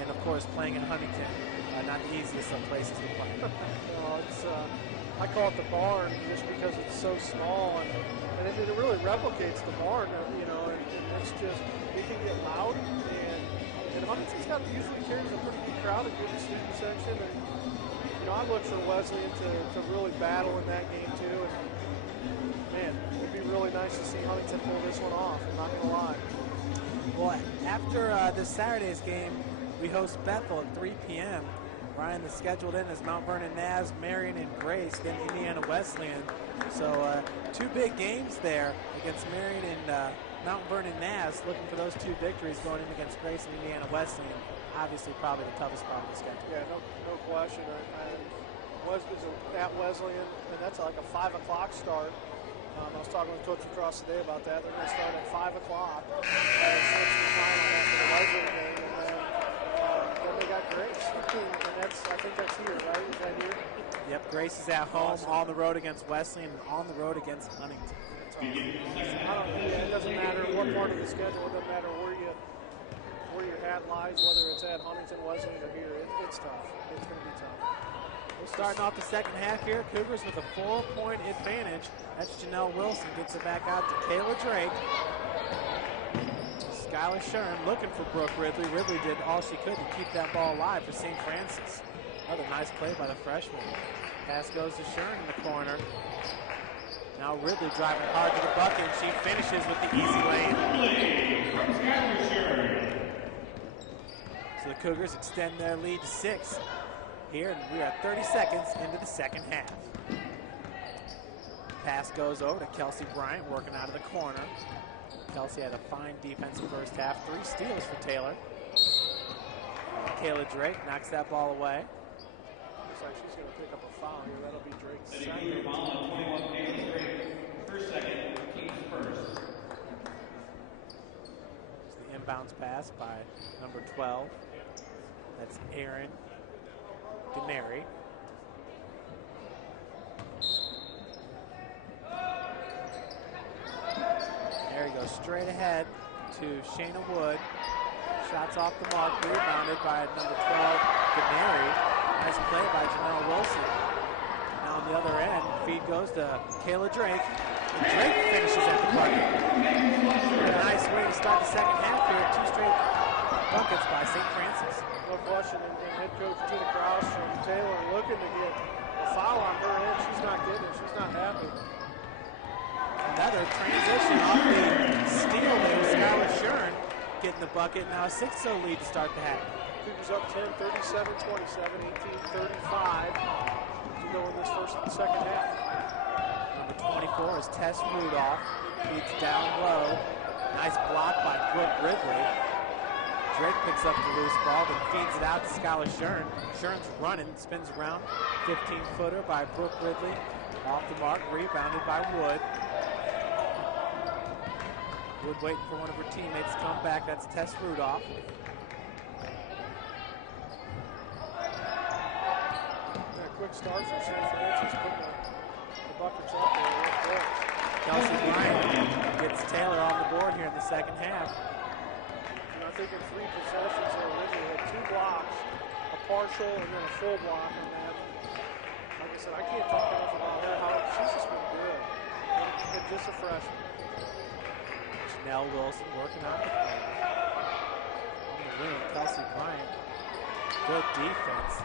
And of course, playing in Huntington, not the easiest of places to play. No, it's. I call it the barn just because it's so small, and it really replicates the barn, you know, and it's just, it can get loud, and Huntington's usually carries a pretty good crowd, a good student section, and I look for Wesleyan to really battle in that game too. And man, it'd be really nice to see Huntington pull this one off. I'm not going to lie. Well, after this Saturday's game, we host Bethel at 3 p.m. Ryan is scheduled in as Mount Vernon Naz, Marion, and Grace, then Indiana Wesleyan. So two big games there against Marion and Mount Vernon Naz, looking for those two victories going in against Grace and Indiana Wesleyan. Obviously, probably the toughest part of the schedule. Yeah, no question. Wesleyan's at Wesleyan, and that's like a 5 o'clock start. I was talking with Coach Cross today about that. They're going to start at 5 o'clock. That's the time on that for the Wesleyan game. And then they got Grace. And I think that's here, right? Is that here? Yep, Grace is at home, on the road against Wesleyan, and on the road against Huntington. It doesn't matter what part of the schedule. It doesn't matter where your hat lies, whether it's at Huntington, Wesleyan, or here. It's tough. It's going to be tough. We're starting off the second half here. Cougars with a 4-point advantage. That's Janelle Wilson. Gets it back out to Kayla Drake. Skylar Shern looking for Brooke Ridley. Ridley did all she could to keep that ball alive for St. Francis. Another nice play by the freshman. Pass goes to Shern in the corner. Now Ridley driving hard to the bucket, and she finishes with the easy lane. So the Cougars extend their lead to 6 here, and we are 30 seconds into the second half. Pass goes over to Kelsey Bryant, working out of the corner. Kelsey had a fine defensive first half. 3 steals for Taylor. Kayla Drake knocks that ball away. Looks like she's going to pick up a foul here. That'll be Drake's second. First second, team's first. It's the inbounds pass by number 12. That's Aaron DeMary. There he goes straight ahead to Shayna Wood. Shots off the mark, rebounded by number 12, DeMary. Nice play by Janelle Wilson. Now on the other end, feed goes to Kayla Drake. And Drake finishes at the bucket. A nice way to start the second half here. 2 straight buckets by St. Francis. No question, and head coach Tina Krause from Taylor looking to get a foul on her end. She's not getting it. She's not happy. Another transition off the steal there with Skylar Shern getting the bucket. Now a 6-0 lead to start the half. Cougars up 10, 37, 27, 18, 35 to go in this second half. Number 24 is Tess Rudolph. Feeds down low. Nice block by Brooke Ridley. Drake picks up the loose ball, then feeds it out to Skylar Shern. Shern's running, spins around. 15-footer by Brooke Ridley. Off the mark, rebounded by Wood. Wood waiting for one of her teammates to come back. That's Tess Rudolph. Yeah, quick start from St. Francis, putting the buckets up there real quick. Kelsey Bryant gets Taylor on the board here in the second half. I think in 3 possessions there, Ridley had 2 blocks, a partial, and then a full block on that. Like I said, I can't talk enough about her. She's just been good. And just a freshman. Janelle Wilson working on the wing. Kelsey Bryant, good defense.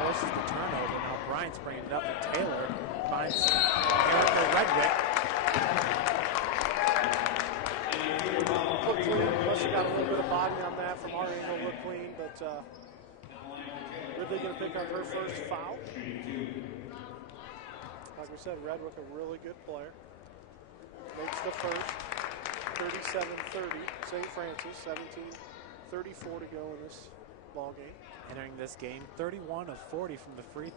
Forces the turnover. Now Bryant's bringing it up to Taylor. Finds Erica Redwick. Look clean. Must have got a little bit of body on that from our angle. Look clean, but Ridley going to pick up her first foul. Like we said, Redwick a really good player. Makes the first. 37-30. St. Francis 17-34 to go in this ball game. Entering this game, 31 of 40 from the free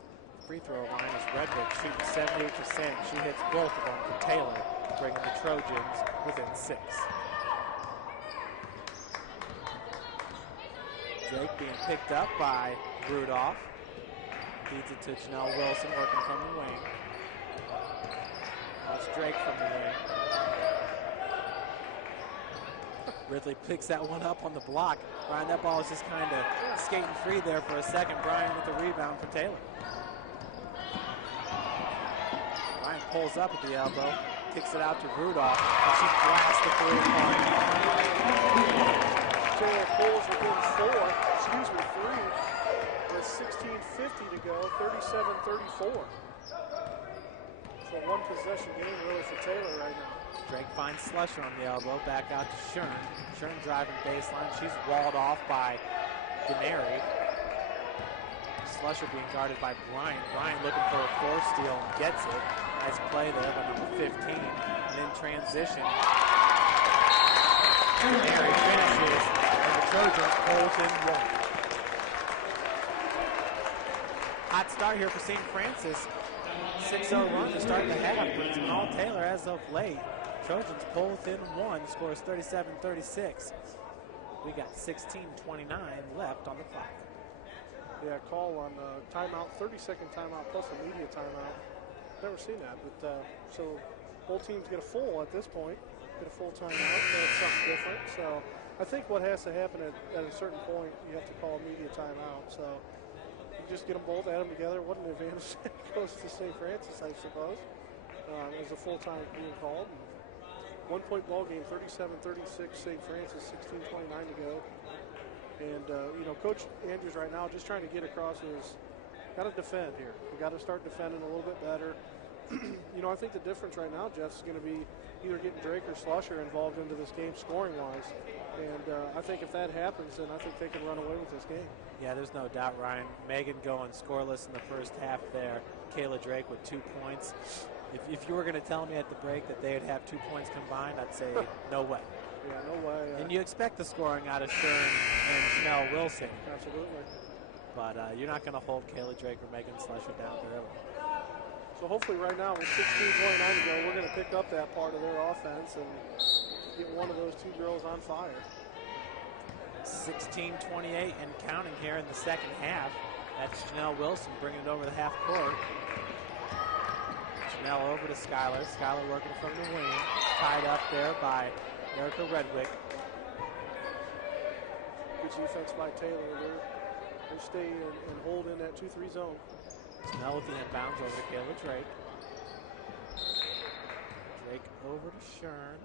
throw line as Redwick shooting 78%. She hits both of them for Taylor, bringing the Trojans within 6. Drake being picked up by Rudolph. Feeds it to Janelle Wilson, working from the wing. That's Drake from the wing. Ridley picks that one up on the block. Brian, that ball is just kind of skating free there for a second. Brian with the rebound for Taylor. Brian pulls up at the elbow, kicks it out to Rudolph, and she blasts the 3-point. Taylor pulls within 4, 3, with 16:50 to go, 37-34. So one possession game really for Taylor right now. Drake finds Slusher on the elbow, back out to Shern. Shern driving baseline. She's walled off by Gennari. Slusher being guarded by Bryant. Bryant looking for a force steal and gets it. Nice play there by number 15. And in transition, Gennari finishes, and the Trojans pulls in one. Hot start here for St. Francis. 6-0 run to start the half, but it's Jamal Taylor as of late. Trojans pull within one, scores 37-36. We got 16:29 left on the clock. Yeah, call on timeout, 30-second timeout plus a media timeout. Never seen that, but so both teams get a full at this point, get a full timeout. That's something different. So I think what has to happen at a certain point, you have to call a media timeout. So you just get them both, add them together. What an advantage that goes to St. Francis, I suppose, as a full time being called. 1 point ball game, 37-36, St. Francis, 16:29 to go. And, Coach Andrews right now just trying to get across is got to defend here. We got to start defending a little bit better. I think the difference right now, Jeff, is going to be either getting Drake or Slusher involved into this game scoring-wise. And I think if that happens, then I think they can run away with this game. Yeah, there's no doubt, Ryan. Megan going scoreless in the first half there. Kayla Drake with 2 points. If you were going to tell me at the break that they'd have 2 points combined, I'd say no way. Yeah, no way. And you expect the scoring out of Shern and Janelle Wilson. Absolutely. But you're not going to hold Kayla Drake or Megan Slusher down forever. So hopefully right now with 16:29 to go, we're going to pick up that part of their offense and get one of those two girls on fire. 16:28 and counting here in the second half. That's Janelle Wilson bringing it over the half court. Janelle over to Skylar. Skylar working from the wing. Tied up there by Erica Redwick. Good defense by Taylor. They stay and hold in that 2-3 zone. Janelle with the inbounds over to Kayla Drake. Drake over to Shern.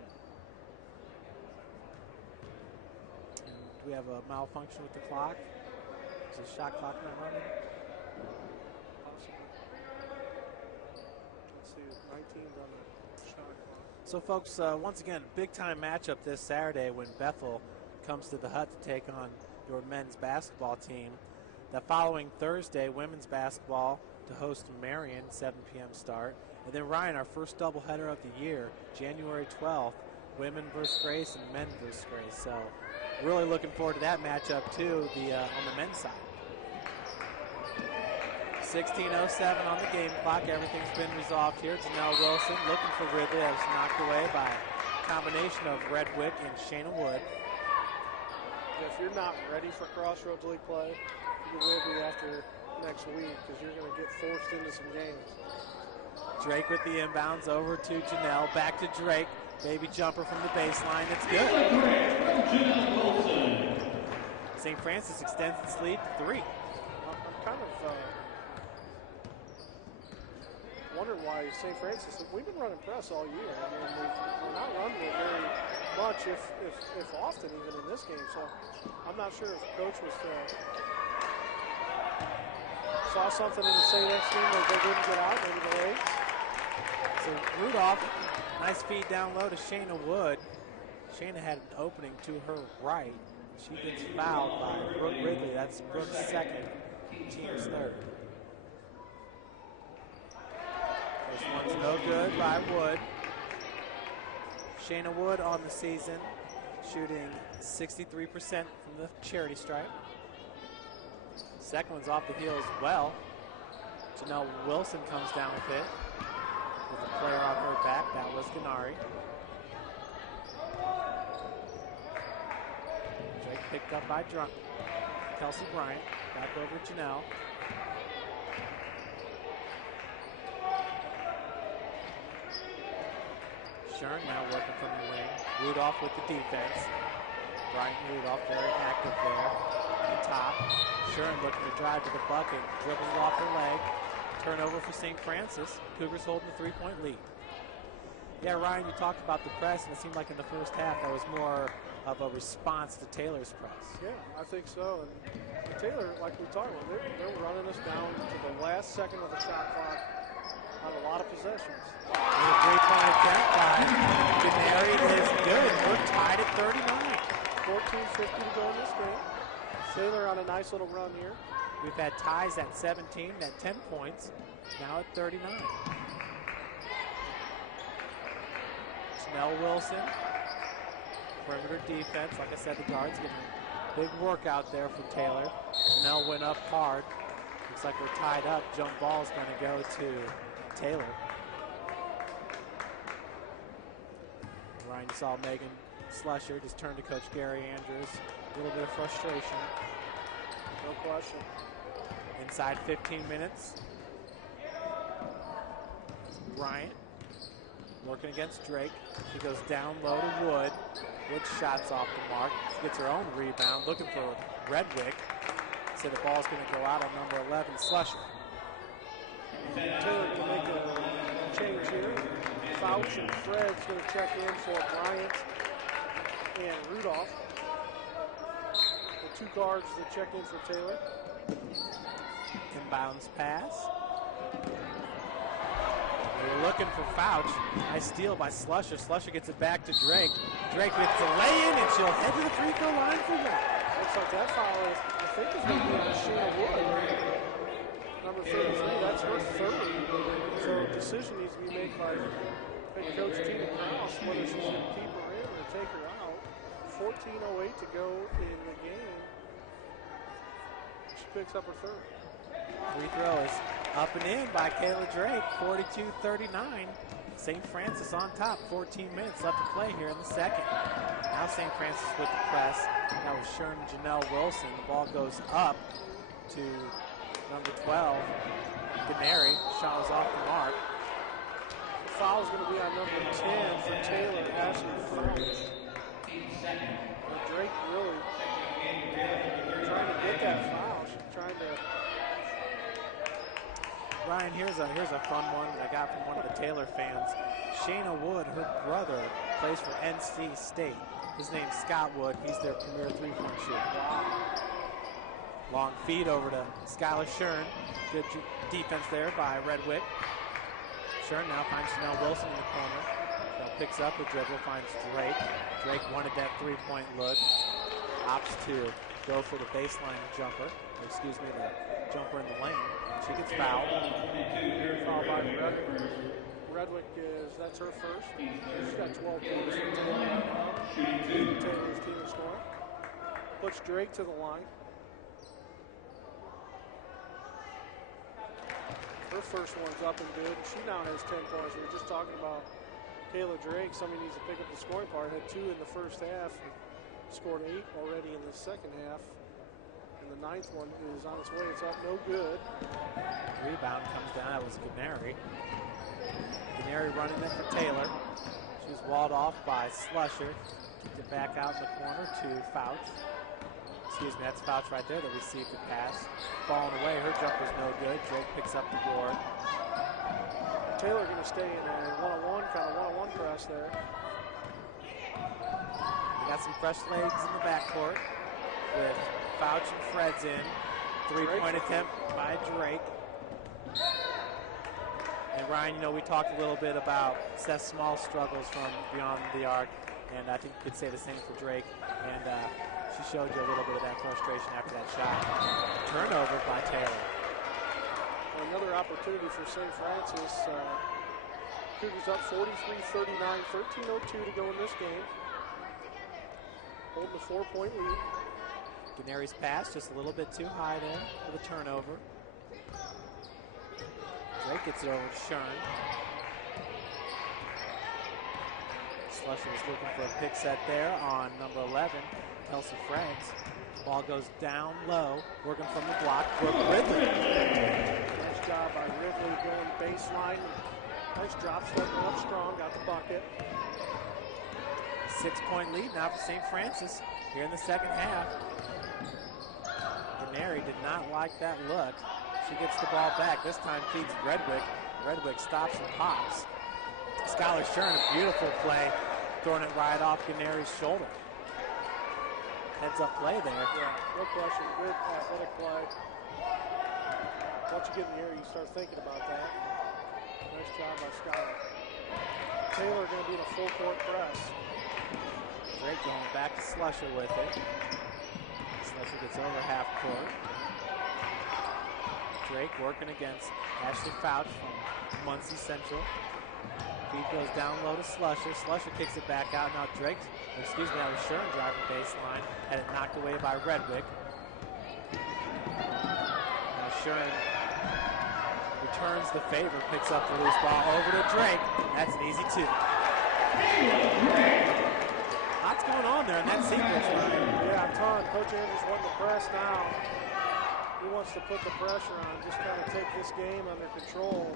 And do we have a malfunction with the clock? Is the shot clock not running? Possibly. Let's see, 19's on the shot clock. So, folks, once again, big-time matchup this Saturday when Bethel comes to the Hut to take on your men's basketball team. The following Thursday, women's basketball to host Marion, 7 p.m. start. And then, Ryan, our first doubleheader of the year, January 12th, women versus Grace and men versus Grace. So, really looking forward to that matchup, too, on the men's side. 16:07 on the game clock. Everything's been resolved here. Janelle Wilson looking for Ridley. That was knocked away by a combination of Redwick and Shayna Wood. If you're not ready for Crossroads League play, you will be after next week because you're going to get forced into some games. Drake with the inbounds over to Janelle. Back to Drake. Baby jumper from the baseline. It's good. St. Francis extends its lead to 3. I'm kind of wondering why St. Francis, we've been running press all year. I mean, we're not running it very much, if often, even in this game. So I'm not sure if Coach was saw something in the St. X team that they didn't get out, maybe the late. So Rudolph, nice feed down low to Shayna Wood. Shayna had an opening to her right. She gets fouled by Brooke Ridley. That's Brooke's second, team's third. This one's no good by Wood. Shayna Wood on the season, shooting 63% from the charity stripe. Second one's off the heel as well. Janelle Wilson comes down with it. With a player off her back, that was Gennari. Drake picked up by Kelsey Bryant. Back over to Janelle. Shern now working from the wing. Rudolph with the defense. Bryant Rudolph very active there on the top. Shern looking to drive to the bucket. Dribbles off her leg. Turnover for St. Francis. Cougars holding the 3-point lead. Yeah, Ryan, you talked about the press, and it seemed like in the first half that was more of a response to Taylor's press. Yeah, I think so. And Taylor, like we talked about, they're running us down to the last second of the shot clock on a lot of possessions. The three-point attempt by Gennari is good. We're tied at 39. 14:50 to go in this game. Taylor on a nice little run here. We've had ties at 17, at 10 points, now at 39. Janelle Wilson, perimeter defense. Like I said, the guards getting a big workout there from Taylor. Janelle went up hard. Looks like we're tied up. Jump ball is going to go to Taylor. Ryan, you saw Megan Slusher just turn to Coach Gary Andrews. A little bit of frustration. No question. Inside 15 minutes. Bryant working against Drake. She goes down low to Wood. Wood shots off the mark. She gets her own rebound, looking for Redwick. So the ball's going to go out on number 11, Slusher. Taylor can make a change here. Fouch and Fred's going to check in for Bryant and Rudolph. The two guards that check in for Taylor. Inbounds pass. We're looking for Fouch. Nice steal by Slusher. Slusher gets it back to Drake. Drake gets a lay-in, and she'll head to the free throw line for one. Looks like that foul is, I think, is going to be on Sheena Wood. Number 33, that's her third. So a decision needs to be made by head coach Tina Kraus whether she's going to keep her in or take her out. 14:08 to go in the game. She picks up her third. Free throw is up and in by Kayla Drake, 42-39. St. Francis on top, 14 minutes left to play here in the second. Now St. Francis with the press. That was Shern Janelle Wilson. The ball goes up to number 12, Gennari. Shot was off the mark. The foul is going to be on number 10 for Taylor, Ashley Fouch. Drake really trying to get that foul. She's trying to. Ryan, here's a fun one that I got from one of the Taylor fans. Shayna Wood, her brother, plays for NC State. His name's Scott Wood. He's their premier three-point shooter. Wow. Long feed over to Skylar Shern. Good defense there by Redwick. Shern now finds Janelle Wilson in the corner. Now picks up a dribble, finds Drake. Drake wanted that three-point look. Opts to go for the baseline jumper. Or excuse me, the jumper in the lane. She gets fouled. Foul by Redwick that's her first. She's got 12 points for Taylor. Taylor's team is scoring. Puts Drake to the line. Her first one's up and good. She now has 10 points. We were just talking about Kayla Drake. Somebody needs to pick up the scoring part. Had 2 in the first half. Scored 8 already in the second half. And the 9th one is on its way. It's up, no good. Rebound comes down. That was Gennari. Gennari running it for Taylor. She's walled off by Slusher. Kicked it back out in the corner to Fouch. Excuse me, that's Fouch right there that received the pass. Falling away, her jumper's no good. Drake picks up the board. Taylor going to stay in a one-on-one press there. We got some fresh legs in the backcourt with Fouch and Fred's in. Three-point attempt by Drake. And Ryan, we talked a little bit about Seth Small's struggles from beyond the arc, and I think you could say the same for Drake. And she showed you a little bit of that frustration after that shot. Turnover by Taylor. Well, another opportunity for St. Francis. Cougars up 43-39, 13:02 to go in this game. Holding a 4-point lead. Gennari's pass just a little bit too high there for the turnover. Drake gets it over to Shern. Slusher was looking for a pick set there on number 11, Kelsey Franks. Ball goes down low, working from the block. Brooke Ridley. Nice job by Ridley going baseline. Nice drop step, went up strong, got the bucket. 6-point lead now for St. Francis here in the second half. Gennari did not like that look. She gets the ball back. This time feeds Redwick. Redwick stops and pops. Skylar Shern, a beautiful play, throwing it right off Gennari's shoulder. heads-up play there. Yeah, no question. Good athletic play. Once you get in the air, you start thinking about that. Nice job by Skylar. Taylor going to be in a full-court press. Drake going back to Slusher with it. Slusher gets over half court. Drake working against Ashley Fouch from Muncie Central. Feed goes down low to Slusher. Slusher kicks it back out. Now Drake, that was Shuren driving baseline. Had it knocked away by Redwick. Now Shuren returns the favor, picks up the loose ball over to Drake. That's an easy two. Lots going on there in that sequence, Ryan. Yeah, a ton. Coach Andrews wanting to press now. He wants to put the pressure on, just kind of take this game under control.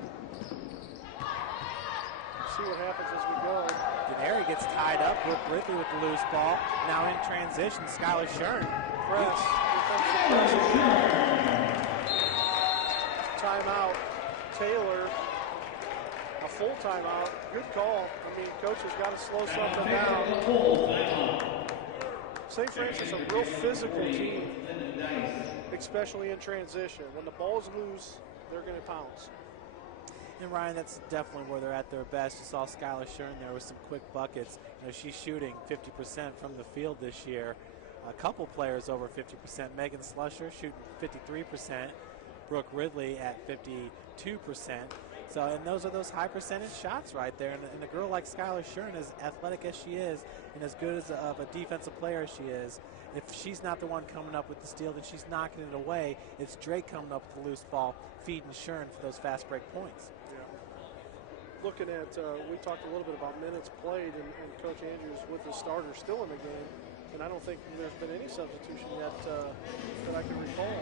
See what happens as we go. Denary gets tied up. Brooke Ridley with the loose ball. Now in transition, Skylar Shuren. Press. Here comes the press. Timeout. Taylor. A full timeout. Good call. I mean, coach has got to slow something down. St. Francis, a real physical team, especially in transition. When the ball's loose, they're going to pounce. And Ryan, that's definitely where they're at their best. You saw Skylar Shuren there with some quick buckets. You know, she's shooting 50% from the field this year. A couple players over 50%. Megan Slusher shooting 53%. Brooke Ridley at 52%. So, and those are those high percentage shots right there. And a girl like Skylar Shuren, as athletic as she is, and as good as of a defensive player as she is, if she's not the one coming up with the steal, then she's knocking it away. It's Drake coming up with the loose ball, feeding Shuren for those fast break points. Yeah. Looking at, we talked a little bit about minutes played, and Coach Andrews with the starters still in the game. And I don't think there's been any substitution yet that I can recall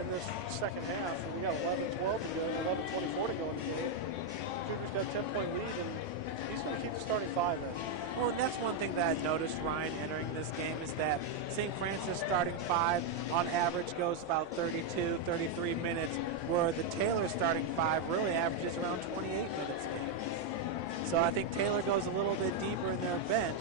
in this second half. We got 11-12 to go, 11-24 to go in the game. Cougars got a 10-point lead, and he's going to keep the starting five in. Well, and that's one thing that I noticed, Ryan, entering this game is that St. Francis starting five on average goes about 32, 33 minutes, where the Taylor starting five really averages around 28 minutes a game. So I think Taylor goes a little bit deeper in their bench.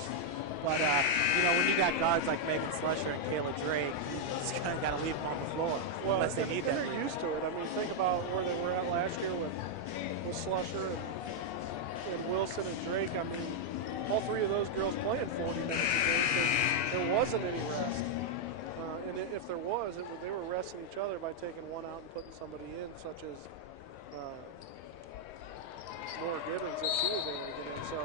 But, you know, when you got guards like Megan Slusher and Kayla Drake, you just kind of got to leave them on the floor unless they need that. They're used to it. I mean, think about where they were at last year with Slusher and Wilson and Drake. I mean, all three of those girls playing 40 minutes a game because there wasn't any rest. And if there was, they were resting each other by taking one out and putting somebody in, such as Laura Gibbons, if she was able to get in. So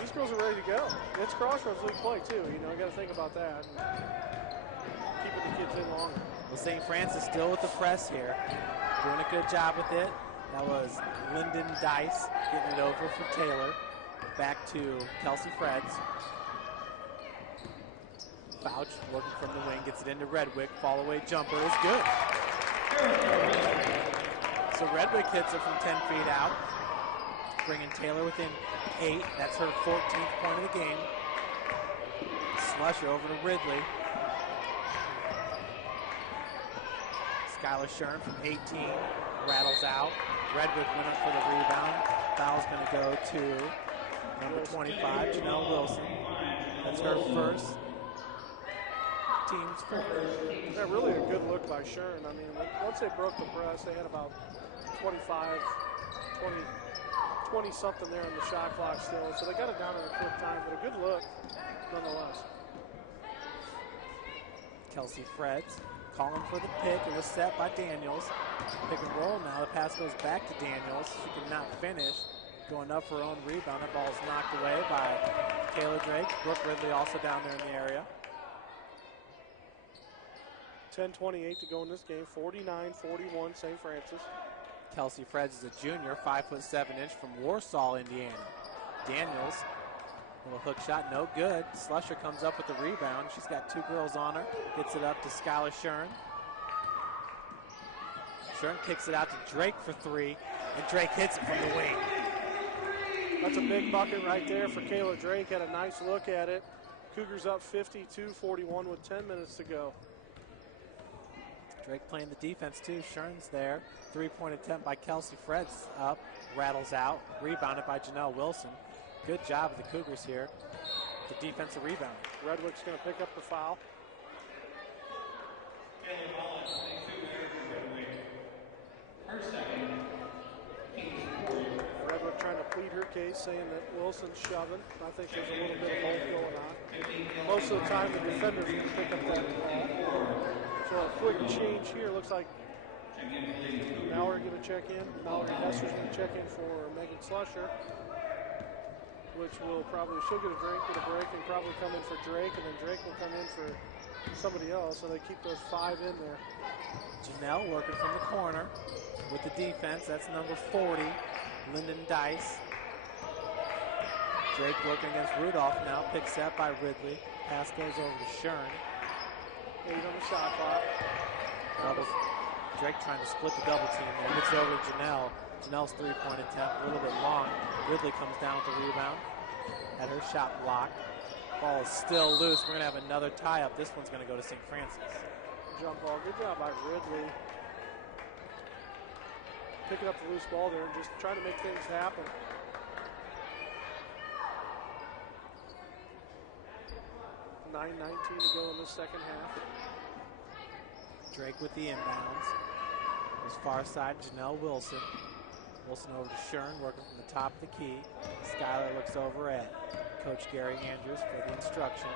these girls are ready to go. It's Crossroads League play, too. You know, you got to think about that. Keeping the kids in longer. Well, St. Francis still with the press here. Doing a good job with it. That was Lyndon Dice getting it over for Taylor. Back to Kelsey Freds. Fouch working from the wing, gets it into Redwick. Fall away jumper is good. So Redwick hits it from 10 feet out, bringing Taylor within 8. That's her 14th point of the game. Slusher over to Ridley. Skylar Shuren from 18 rattles out. Redwick went up for the rebound. Foul's going to go to number 25, Janelle Wilson. That's her first. Team's first. Yeah, really a good look by Shuren. I mean, once they broke the press, they had about 20 something there in the shot clock still. So they got it down in a quick time, but a good look nonetheless. Kelsey Freds calling for the pick. It was set by Daniels. Pick and roll now. The pass goes back to Daniels. She could not finish. Going up for her own rebound. That ball's knocked away by Kayla Drake. Brooke Ridley also down there in the area. 10:28 to go in this game. 49-41 St. Francis. Kelsey Freds is a junior, 5'7" from Warsaw, Indiana. Daniels, little hook shot, no good. Slusher comes up with the rebound. She's got two girls on her. Gets it up to Skylar Shuren. Shuren kicks it out to Drake for 3, and Drake hits it from the wing. That's a big bucket right there for Kayla Drake. Had a nice look at it. Cougars up 52-41 with 10 minutes to go. Drake playing the defense too. Shuren's there. 3-point attempt by Kelsey Freds up. Rattles out. Rebounded by Janelle Wilson. Good job of the Cougars here. the defensive rebound. Redwick's going to pick up the foul. Redwick trying to plead her case, saying that Wilson's shoving. I think there's a little bit of both going on. Most of the time, the defender's going to pick up that ball. So a quick change here. Looks like Mallory going to check in. Mallory Hester's going to check in for Megan Slusher, which will probably, she'll get a break, and probably come in for Drake, and then Drake will come in for somebody else, so they keep those 5 in there. Janelle working from the corner with the defense. That's number 40, Lyndon Dice. Drake working against Rudolph now, picked up by Ridley. Pass goes over to Shern. 8 on the shot clock. Drake trying to split the double team there. Gets over to Janelle. Janelle's 3-point attempt, a little bit long. Ridley comes down with the rebound. Had her shot blocked. Ball is still loose. We're going to have another tie-up. This one's going to go to St. Francis. Jump ball. Good job by Ridley. Picking up the loose ball there and just trying to make things happen. $9:19 to go in the second half. Drake with the inbounds. His far side, Janelle Wilson. Wilson over to Shern, working from the top of the key. Skylar looks over at Coach Gary Andrews for the instruction.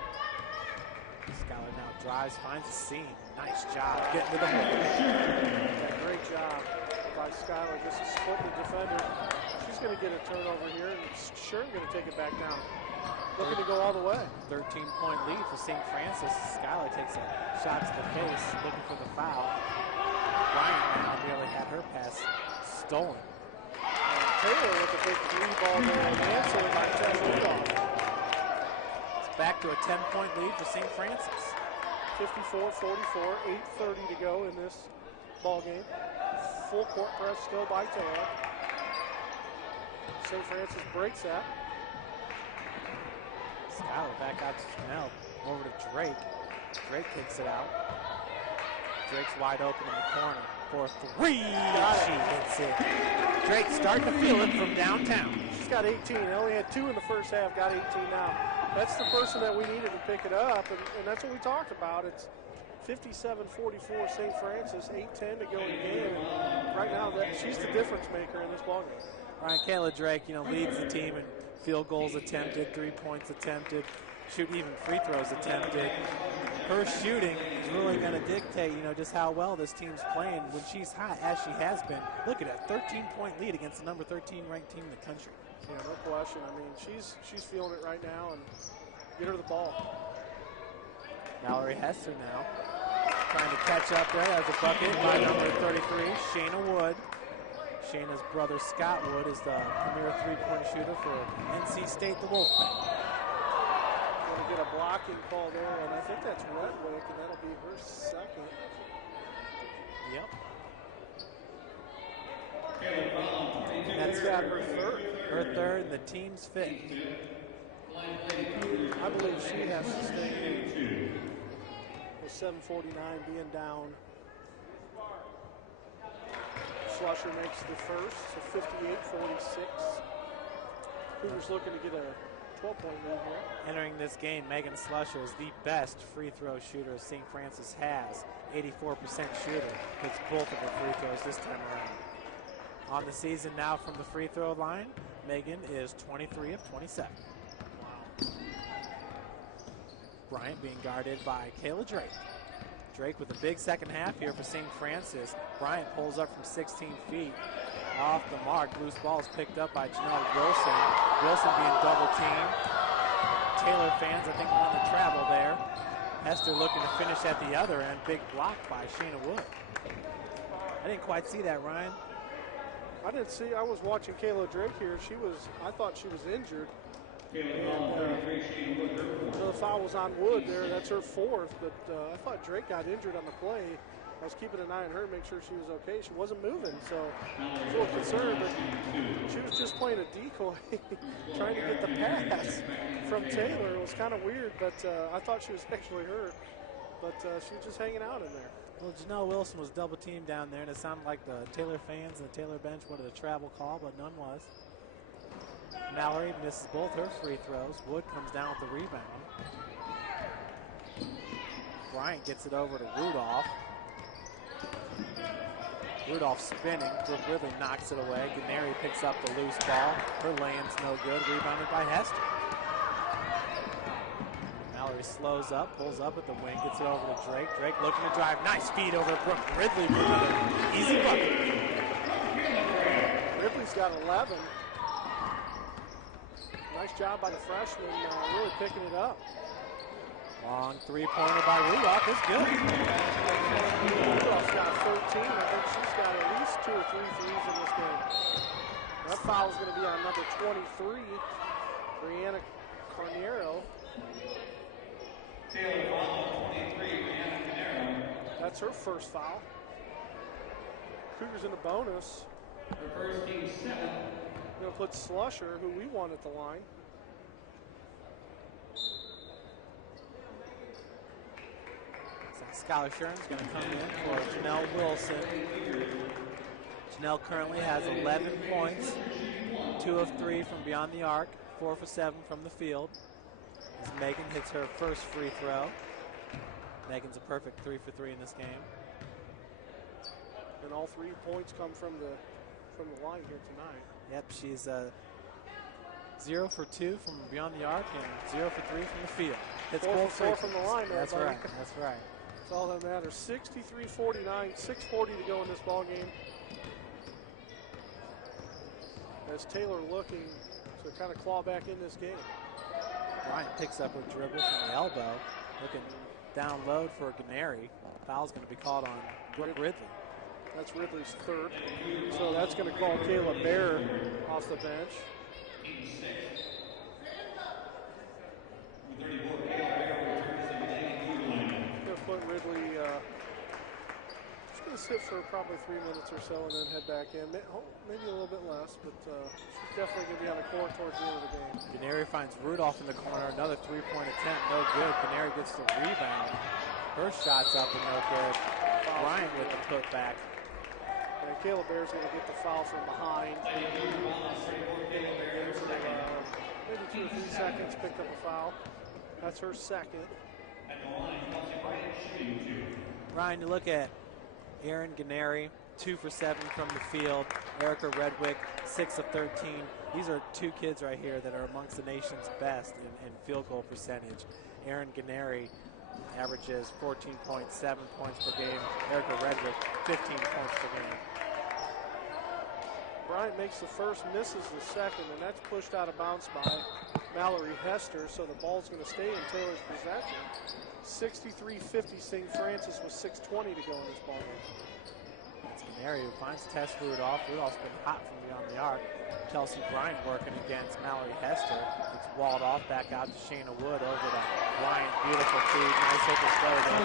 Skylar now drives, finds a seam. Nice job getting to the hole. Yeah, great job by Skylar just to split the defender. She's going to get a turnover here, and Shern going to take it back down. Looking to go all the way. 13-point lead for St. Francis. Skylar takes a shot to the face, looking for the foul. Bryant now nearly had her pass stolen. Taylor with a big 3-ball there, and answered by Tess Rudolph. It's back to a 10-point lead for St. Francis. 54-44, 8:30 to go in this ball game. Full court press still by Taylor. St. Francis breaks that. Skylar back out to Janelle, over to Drake. Drake kicks it out. Drake's wide open in the corner for 3. She hits it. Drake starting to feel it from downtown. She's got 18. Only had 2 in the first half, got 18 now. That's the person that we needed to pick it up, and that's what we talked about. It's 57-44 St. Francis, 8:10 to go in the game. And right now, she's the difference maker in this ballgame. Ryan Kayla Drake, leads the team in field goals attempted, 3 points attempted, even free throws attempted. Her shooting is really going to dictate, just how well this team's playing when she's hot, as she has been. Look at that 13-point lead against the number 13 ranked team in the country. Yeah, no question. I mean, she's feeling it right now, and get her the ball. Mallory Hester now trying to catch up there. There's a bucket by number 33, Shayna Wood. Shayna's brother Scott Wood is the premier 3-point shooter for NC State, the Wolfpack. Going to get a blocking call there, and I think that's Redwick, and that'll be her second. Yep. That's got her third. Her third, and the team's fifth. I believe she has to stay with 7:49 being down. Slusher makes the first, so 58-46. Cougars looking to get a 12-point lead here. Entering this game, Megan Slusher is the best free throw shooter St. Francis has. 84% shooter. Hits both of her free throws this time around. On the season now from the free throw line, Megan is 23 of 27. Wow. Bryant being guarded by Kayla Drake. Drake with a big second half here for St. Francis. Bryant pulls up from 16 feet. Off the mark, loose ball is picked up by Janelle Wilson. Wilson being double teamed. Taylor fans, I think, on the travel there. Hester looking to finish at the other end. Big block by Shayna Wood. I didn't quite see that, Ryan. I didn't see. I was watching Kayla Drake here. I thought she was injured. The foul was on Wood there. That's her fourth, but I thought Drake got injured on the play. I was keeping an eye on her to make sure she was okay. She wasn't moving, so I was a little concerned, but she was just playing a decoy, trying to get the pass from Taylor. It was kind of weird, but I thought she was actually hurt, but she was just hanging out in there. Well, Janelle Wilson was double teamed down there, and it sounded like the Taylor fans and the Taylor bench wanted a travel call, but none was. Mallory misses both her free throws. Wood comes down with the rebound. Bryant gets it over to Rudolph. Rudolph spinning. Brooke Ridley knocks it away. Gennari picks up the loose ball. Her layin's no good. Rebounded by Hester. Mallory slows up, pulls up at the wing, gets it over to Drake. Drake looking to drive. Nice feed over to Brooke Ridley for another easy bucket. Ridley's got 11. Nice job by the freshman, really picking it up. Long three-pointer by Rudolph is good. Rudolph's got 13. I think she's got at least 2 or 3 threes in this game. That foul's going to be on number 23, Brianna Carnero. That's her first foul. Cougars in the bonus. The first team 7. We're going to put Slusher, who we won at the line. Skylar Shern's going to come in for Janelle Wilson. Janelle currently has 11 points, 2 of 3 from beyond the arc, 4 for 7 from the field. As Megan hits her first free throw. Megan's a perfect 3 for 3 in this game. And all 3 points come from the line here tonight. Yep, she's 0 for 2 from beyond the arc and 0 for 3 from the field. Hits 4 both for 4 from the line. That's everybody. right. That's right. That's all that matters. 63-49, 6:40 to go in this ball game. As Taylor looking to kind of claw back in this game. Bryant picks up her dribble from the elbow, looking down low for Gennari. Foul's going to be called on Brooke Ridley. That's Ridley's third. So that's going to call Kayla Bear off the bench. Going to put Ridley, she's going to sit for probably 3 minutes or so and then head back in. Maybe a little bit less, but she's definitely going to be on the court towards the end of the game. Gennari finds Rudolph in the corner. Another three-point attempt, no good. Gennari gets the rebound. Her shot's up and no good. Bryant with the putback. And Kayla Bear's going to get the foul from behind. Maybe 2 or 3 seconds, picked up a foul. That's her second. Ryan, you look at Erin Gennari, 2 for 7 from the field. Erica Redwick, 6 of 13. These are 2 kids right here that are amongst the nation's best in field goal percentage. Erin Gennari averages 14.7 points per game. Erica Redwick, 15 points per game. Bryant makes the first, misses the second, and that's pushed out of bounds by Mallory Hester, so the ball's going to stay in Taylor's possession. 63-50 St. Francis with 6:20 to go in this ball game. It's Gennari who finds Tess Rudolph. Rudolph's been hot from beyond the arc. Chelsea Bryant working against Mallory Hester. It's walled off back out to Shayna Wood over to Bryant. Beautiful feed. Nice hit to slow there.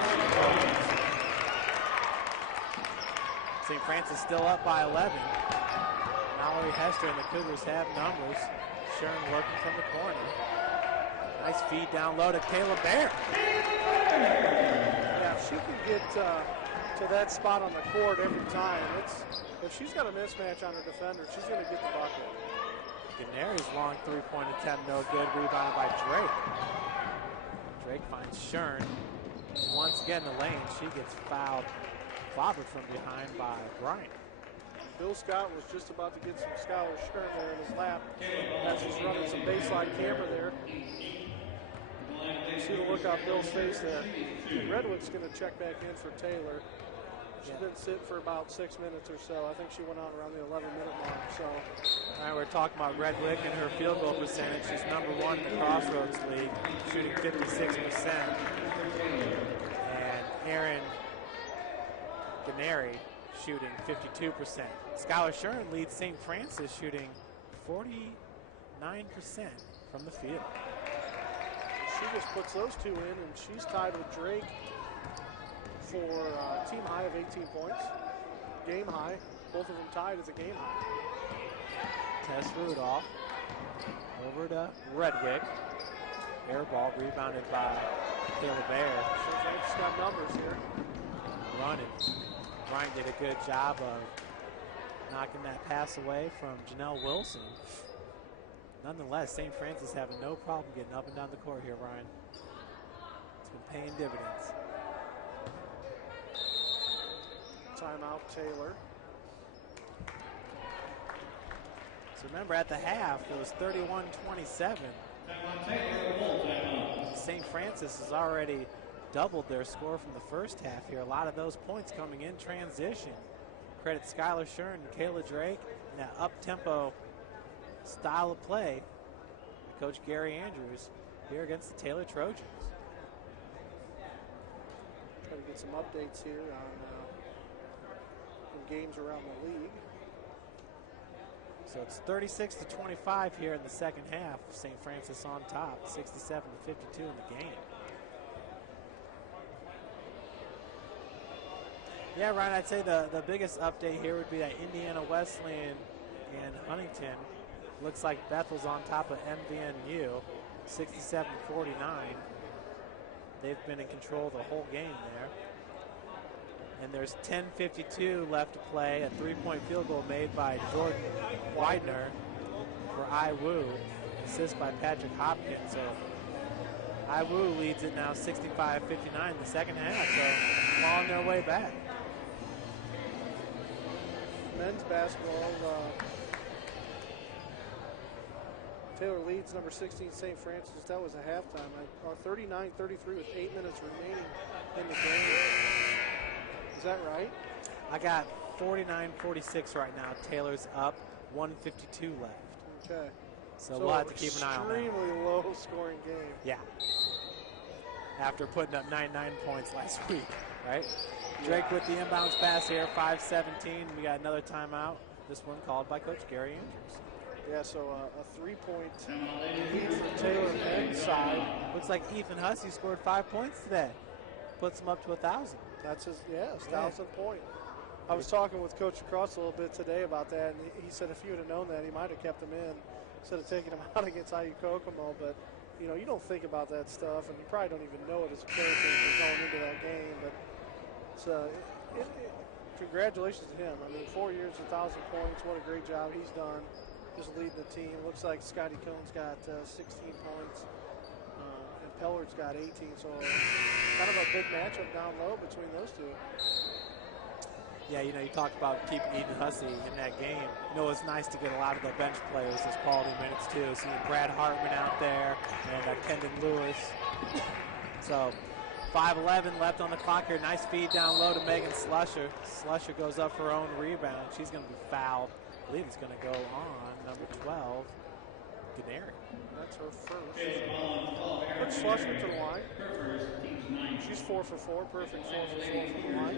St. Francis still up by 11. Mallory Hester and the Cougars have numbers. Shern looking from the corner. Nice feed down low to Kayla Bear. Yeah, if she can get to that spot on the court every time, if she's got a mismatch on her defender, she's going to get the bucket. Gennari's long three-point attempt, no good. Rebounded by Drake. Drake finds Shern. Once again, the lane. She gets fouled. Clobbered from behind by Bryant. Bill Scott was just about to get some Skylar Shern there in his lap as he's running some baseline camera there. You see the look on Bill's face there. Redwood's going to check back in for Taylor. She's been sitting for about 6 minutes or so. I think she went out around the 11-minute mark. So, all right, we're talking about Redwick and her field goal percentage. She's number 1 in the Crossroads League, shooting 56%. And Erin Gennari shooting 52%. Skylar Shern leads St. Francis, shooting 49% from the field. She just puts those 2 in, and she's tied with Drake for a team high of 18 points. Game high. Both of them tied as a game high. Tess Rudolph over to Redwick. Air ball rebounded by Kayla Bear. She's got numbers here. Running. Bryant did a good job of knocking that pass away from Janelle Wilson. nonetheless, St. Francis having no problem getting up and down the court here, Ryan. It's been paying dividends. Timeout, Taylor. So remember, at the half, it was 31-27. St. Francis has already doubled their score from the first half here. A lot of those points coming in transition. Credit Skylar Shern and Kayla Drake and that up-tempo style of play. Coach Gary Andrews here against the Taylor Trojans. Try to get some updates here on games around the league. So it's 36-25 here in the second half. St. Francis on top, 67-52 in the game. Yeah, Ryan, I'd say the biggest update here would be that Indiana Wesleyan and Huntington. Looks like Bethel's on top of MVNU, 67-49. They've been in control the whole game there. And there's 10:52 left to play. A three-point field goal made by Jordan Widener for IWU. Assist by Patrick Hopkins. So IWU leads it now 65-59 in the second half. So on their way back. Men's basketball, Taylor leads number 16 St. Francis. That was a halftime. 39-33 with 8 minutes remaining in the game. Is that right? I got 49-46 right now. Taylor's up, 1:52 left. Okay. So we'll have to keep an eye on that. Extremely low scoring game. Yeah. After putting up 99 points last week, right? Drake with the inbounds pass here, 5:17. We got another timeout. This one called by Coach Gary Andrews. Yeah, so a 3-point lead for Taylor men's side. Looks like Ethan Hussey scored 5 points today. Puts him up to 1,000. That's his 1,000th point. I was talking with Coach Cross a little bit today about that, and he said if you would have known that, he might have kept him in instead of taking him out against IU Kokomo. But you know, you don't think about that stuff, and you probably don't even know it as a coach as you're going into that game. But it's, congratulations to him. I mean, 4 years, 1,000 points. What a great job he's done, just leading the team. Looks like Scotty Cohn's got 16 points, and Pellard's got 18. So kind of a big matchup down low between those two. Yeah, you know, you talked about keeping Ethan Hussey in that game. You know, it's nice to get a lot of the bench players as quality minutes, too. Seeing Brad Hartman out there and Kendon Lewis. So 5:11 left on the clock here. Nice feed down low to Megan Slusher. Slusher goes up for her own rebound. She's going to be fouled. I believe it's going to go on number 12, Gennari. That's her first. Put Slusher to the line. She's 4 for 4. Perfect 4 for 4 from the line.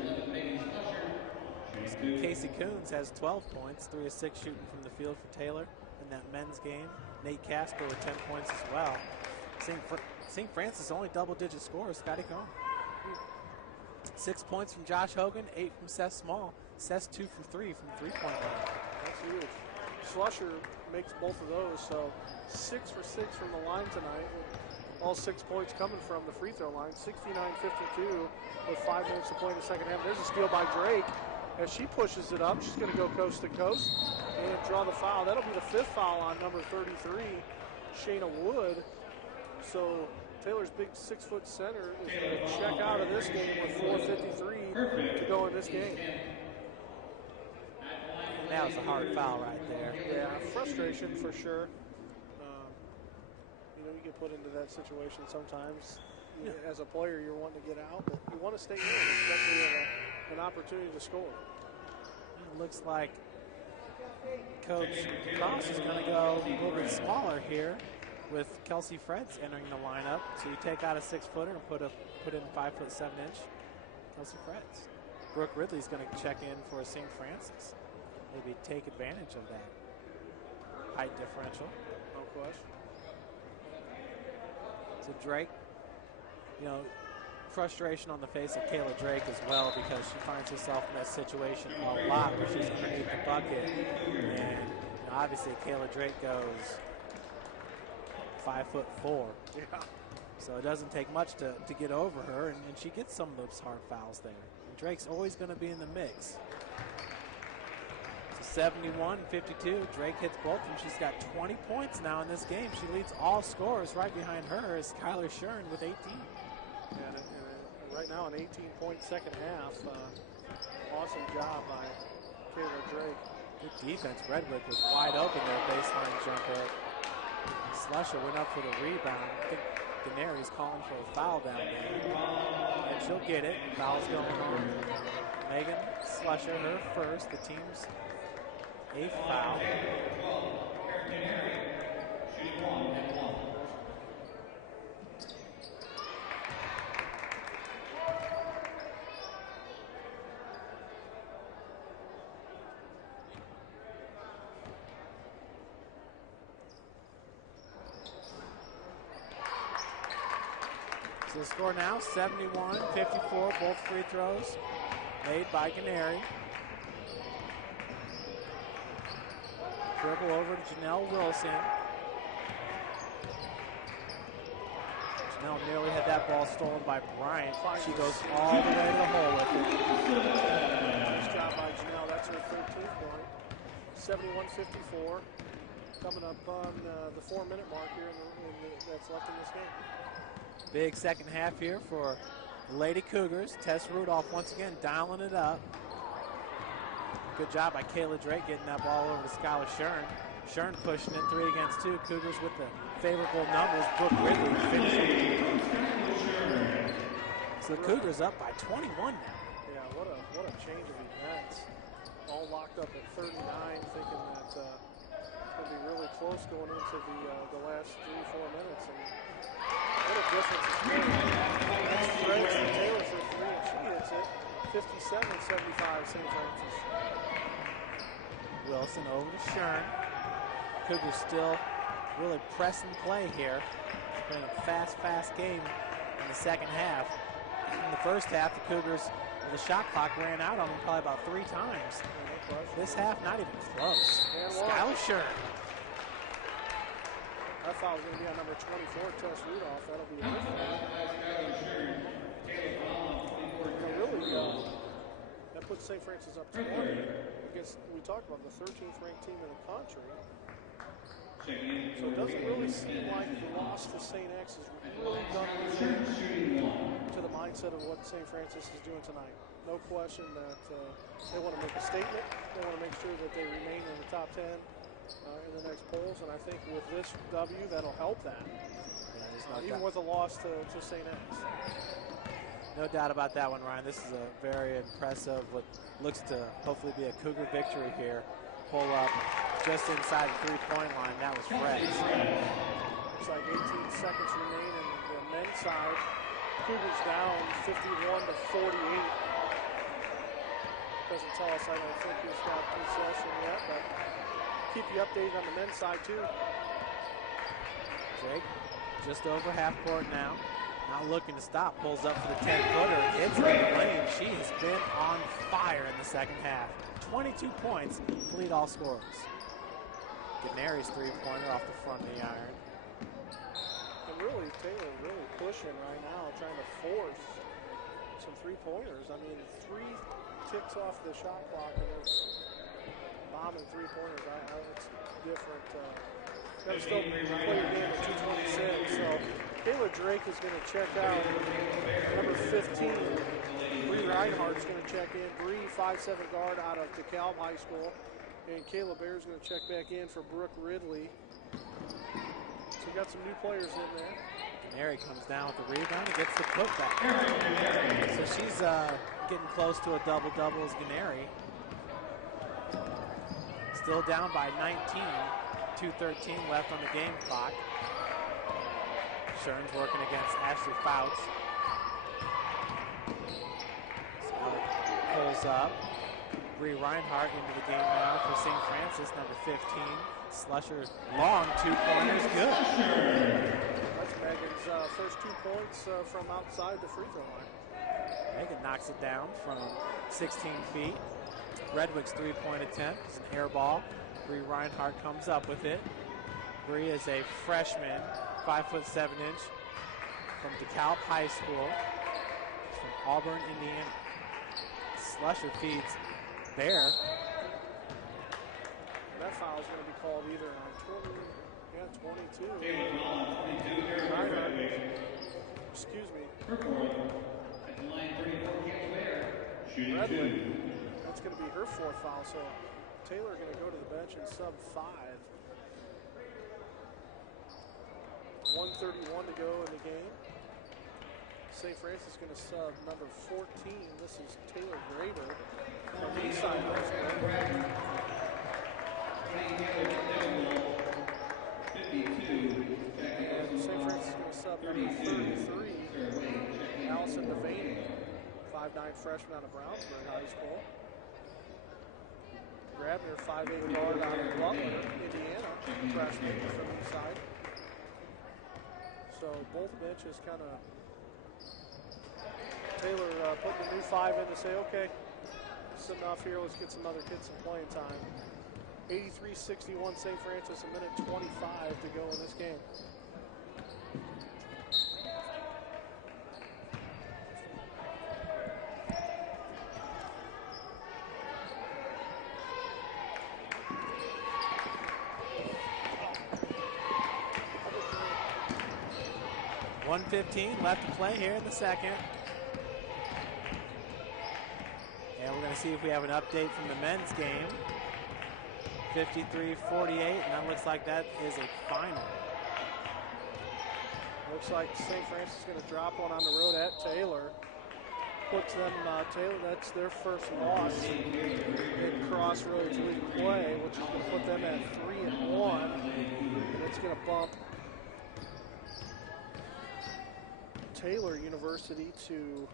Casey Coons has 12 points, 3 of 6 shooting from the field for Taylor in that men's game. Nate Casper with 10 points as well. St. Francis only double-digit scorers, Scotty Cohn. 6 points from Josh Hogan, 8 from Seth Small. Seth's 2 for 3 from three-point line. That's huge. Slusher makes both of those, so 6 for 6 from the line tonight. All 6 points coming from the free throw line. 69-52 with 5 minutes to play in the second half. There's a steal by Drake. As she pushes it up, she's going to go coast to coast and draw the foul. That'll be the 5th foul on number 33, Shayna Wood. So Taylor's big 6-foot center is going to check out of this game with 4:53 to go in this game. That was a hard foul right there. Yeah, frustration for sure. You know, you get put into that situation sometimes. As a player, you're wanting to get out, but you want to stay in, especially an opportunity to score. It looks like Coach Cross is going to go a little bit smaller here with Kelsey Freds entering the lineup. So you take out a 6-footer and put in 5'7" Kelsey Freds. Brooke Ridley's going to check in for St. Francis. Maybe take advantage of that height differential. No question. So Drake, you know, frustration on the face of Kayla Drake as well, because she finds herself in that situation a lot where she's underneath the bucket. And you know, obviously Kayla Drake goes 5'4". Yeah. So it doesn't take much to get over her, and she gets some of those hard fouls there. And Drake's always going to be in the mix. So 71-52. Drake hits both of them. She's got 20 points now in this game. She leads all scorers. Right behind her is Skylar Shern with 18. And right now an 18-point second half. Awesome job by Kayla Drake. Good defense. Redwood was wide open there, baseline jumper. Slusher went up for the rebound. I think Ganeri's calling for a foul down there. And she'll get it. Foul's going on. Megan Slusher, her first. The team's eighth foul. So the score now, 71-54, both free throws made by Ganeri. Dribble over to Janelle Wilson. Janelle nearly had that ball stolen by Bryant. She goes all the way to the hole with it. Nice job by Janelle. That's her 13th point. 71-54. Coming up on the 4-minute mark here that's left in this game. Big second half here for Lady Cougars. Tess Rudolph once again dialing it up. Good job by Kayla Drake getting that ball over to Skylar Shern. Shern pushing in 3 against 2. Cougars with the favorable numbers. Brooke Ridley finishing. So the Cougars up by 21 now. Yeah, what a change of events. All locked up at 39, thinking that it's going to be really close going into the last 3-4 minutes. And what a difference it's made. That's Drake and Taylor for 3, and she hits it. 57-75, St. Francis. Wilson over to Shern. Cougars still really press and play here. It's been a fast game in the second half. In the first half, the Cougars, the shot clock ran out on them probably about 3 times. This half, not even close. Skylar Shern. I thought it was going to be on number 24, Tess Rudolph. That'll be really, that puts St. Francis up 20 against, we talked about, the 13th ranked team in the country. So it doesn't really seem like the loss to St. X has really done anything to the mindset of what St. Francis is doing tonight. No question that they want to make a statement. They want to make sure that they remain in the top 10 in the next polls, and I think with this W, that'll help that. Yeah, even with a loss to St. X. No doubt about that one, Ryan. This is a very impressive, what looks to hopefully be a Cougar victory here. Pull up just inside the 3-point line. That was Fred. Looks like 18 seconds remain in the men's side. Cougars down 51-48. Doesn't tell us, I don't think he's got possession yet, but keep you updated on the men's side too. Drake just over half court now. Not looking to stop. Pulls up for the 10-footer. Hits in the lane. She has been on fire in the second half. 22 points to lead all scorers. Ganeri's 3-pointer off the front of the iron. And really, Taylor really pushing right now, trying to force some 3-pointers. I mean, 3 ticks off the shot clock and they're bombing 3-pointers. It's different. Got to still play your game at 2:26. So Kayla Drake is going to check out. Number 15, Bree Reinhardt is going to check in. Bree, 5'7" guard out of DeKalb High School. And Kayla Bear is going to check back in for Brooke Ridley. So we got some new players in there. Ganeri comes down with the rebound and gets the putback. So she's getting close to a double-double as Ganeri. Still down by 19. 2:13 left on the game clock. Shern's working against Ashley Fouts. Pulls up. Bree Reinhardt into the game now for St. Francis, number 15. Slusher, long 2-pointers, good. That's Megan's first 2 points from outside the free throw line. Megan knocks it down from 16 feet. Redwick's 3-point attempt is an air ball. Bree Reinhardt comes up with it. Bree is a freshman, 5'7" from DeKalb High School. She's from Auburn, Indiana. Slusher feeds Bear. that foul is going to be called either on 22. Taylor Collins, 22, Harris graduation. Excuse me. Her fourth. At the line, 34, Kayla Bear, shooting Redwood. 2. That's going to be her 4th foul. So Taylor going to go to the bench and sub 5. 1:31 to go in the game. St. Francis going to sub number 14. This is Taylor Graber from Eastside High School. 52. And St. Francis going to sub number 33, Allison Devaney, 5'9" freshman out of Brownsburg High School. Grabner, 5'8" guard out of Butler, Indiana, freshman from Eastside. So both benches kind of, Taylor put the new 5 in to say, okay, this is enough here, let's get some other kids some playing time. 83-61 St. Francis, a minute 25 to go in this game. .115 left to play here in the second. And we're going to see if we have an update from the men's game. 53-48, and that looks like that is a final. Looks like St. Francis is going to drop one on the road at Taylor. Puts them, Taylor, that's their first loss in Crossroads League play, which is going to put them at 3-1. And it's going to bump Taylor University to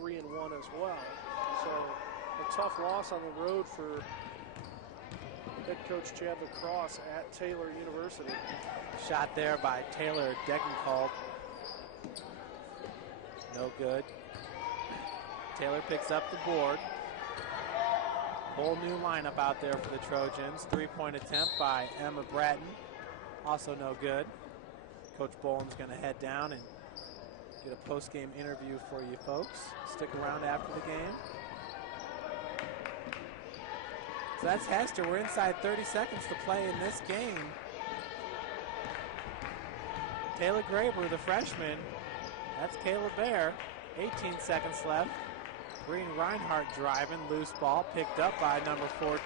3-1 as well. So a tough loss on the road for head coach Chadwick Cross at Taylor University. Shot there by Taylor Degenkolb. No good. Taylor picks up the board. Whole new lineup out there for the Trojans. 3-point attempt by Emma Bratton. Also no good. Coach Boland's going to head down and get a post-game interview for you folks. Stick around after the game. So that's Hester. We're inside 30 seconds to play in this game. Taylor Graber, the freshman. That's Kayla Bear. 18 seconds left. Green Reinhardt driving. Loose ball picked up by number 14.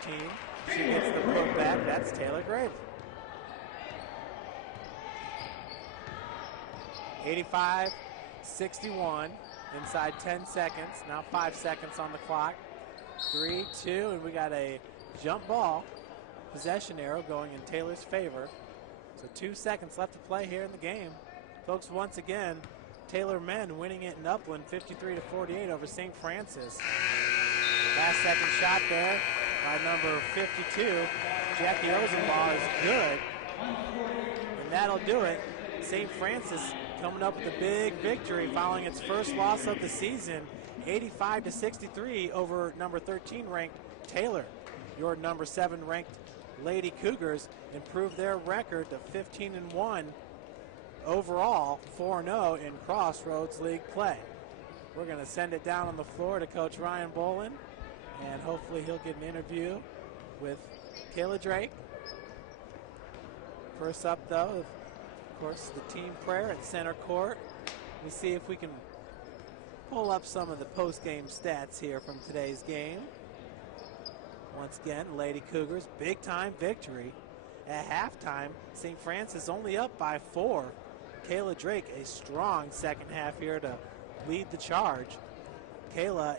She gets the putback. That's Taylor Graber. 85-61. Inside 10 seconds. Now 5 seconds on the clock. 3, 2, and we got a jump ball. Possession arrow going in Taylor's favor. So 2 seconds left to play here in the game. Folks, once again, Taylor men winning it in Upland 53-48 over St. Francis. Last second shot there by number 52. Jackie Ozenbaugh is good. And that'll do it. St. Francis coming up with a big victory following its first loss of the season. 85-63 over number 13 ranked Taylor. Your number 7 ranked Lady Cougars improved their record to 15-1 overall, 4-0 in Crossroads League play. We're going to send it down on the floor to Coach Ryan Boland, and hopefully he'll get an interview with Kayla Drake. First up, though, of course, the team prayer at center court. We see if we can pull up some of the post-game stats here from today's game. Once again, Lady Cougars, big-time victory. At halftime, St. Francis only up by 4. Kayla Drake, a strong second half here to lead the charge. Kayla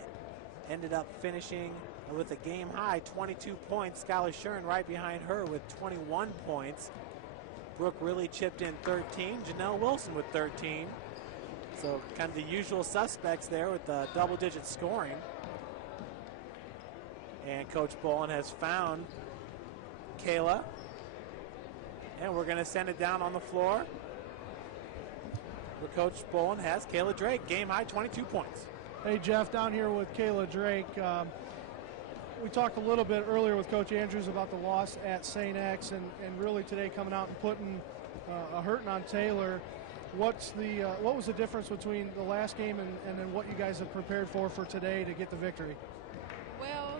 ended up finishing with a game-high 22 points. Skylar Shern right behind her with 21 points. Brooke really chipped in 13. Janelle Wilson with 13. So kind of the usual suspects there with the double-digit scoring. And Coach Boland has found Kayla. And we're going to send it down on the floor where Coach Boland has Kayla Drake, game-high 22 points. Hey, Jeff, down here with Kayla Drake. We talked a little bit earlier with Coach Andrews about the loss at St. X, and really today coming out and putting a hurting on Taylor. What was the difference between the last game and then what you guys have prepared for today to get the victory? Well,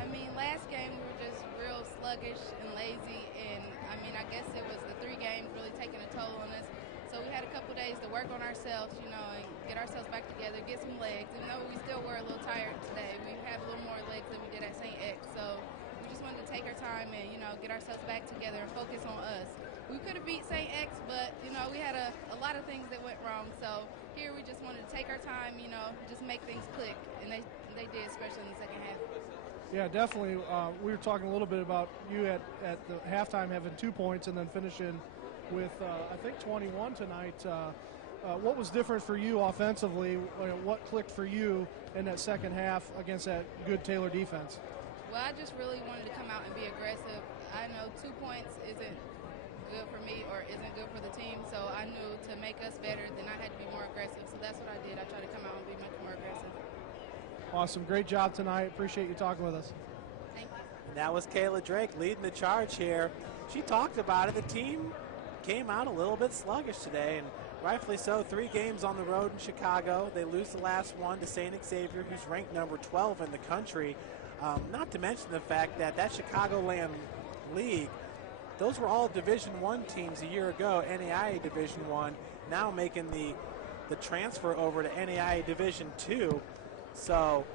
I mean, last game we were just real sluggish and lazy, and I mean, I guess it was the 3 games really taking a toll on us. So we had a couple days to work on ourselves, you know, and get ourselves back together, get some legs. Even though we still were a little tired today, we have a little more legs than we did at St. X. So we just wanted to take our time and, you know, get ourselves back together and focus on us. We could have beat St. X, but, you know, we had a lot of things that went wrong. So here we just wanted to take our time, you know, just make things click. And they did, especially in the second half. Yeah, definitely. We were talking a little bit about you at the halftime having 2 points and then finishing with, I think, 21 tonight. What was different for you offensively? What clicked for you in that second half against that good Taylor defense? Well, I just really wanted to come out and be aggressive. I know 2 points isn't good for me or isn't good for the team, so I knew to make us better, then I had to be more aggressive. So that's what I did. I tried to come out and be much more aggressive. Awesome. Great job tonight. Appreciate you talking with us. Thank you. And that was Kayla Drake leading the charge here. She talked about it. The team came out a little bit sluggish today, and rightfully so. 3 games on the road in Chicago. They lose the last one to St. Xavier, who's ranked number 12 in the country. Not to mention the fact that Chicagoland League, those were all Division I teams a year ago, NAIA Division I, now making the transfer over to NAIA Division II. So,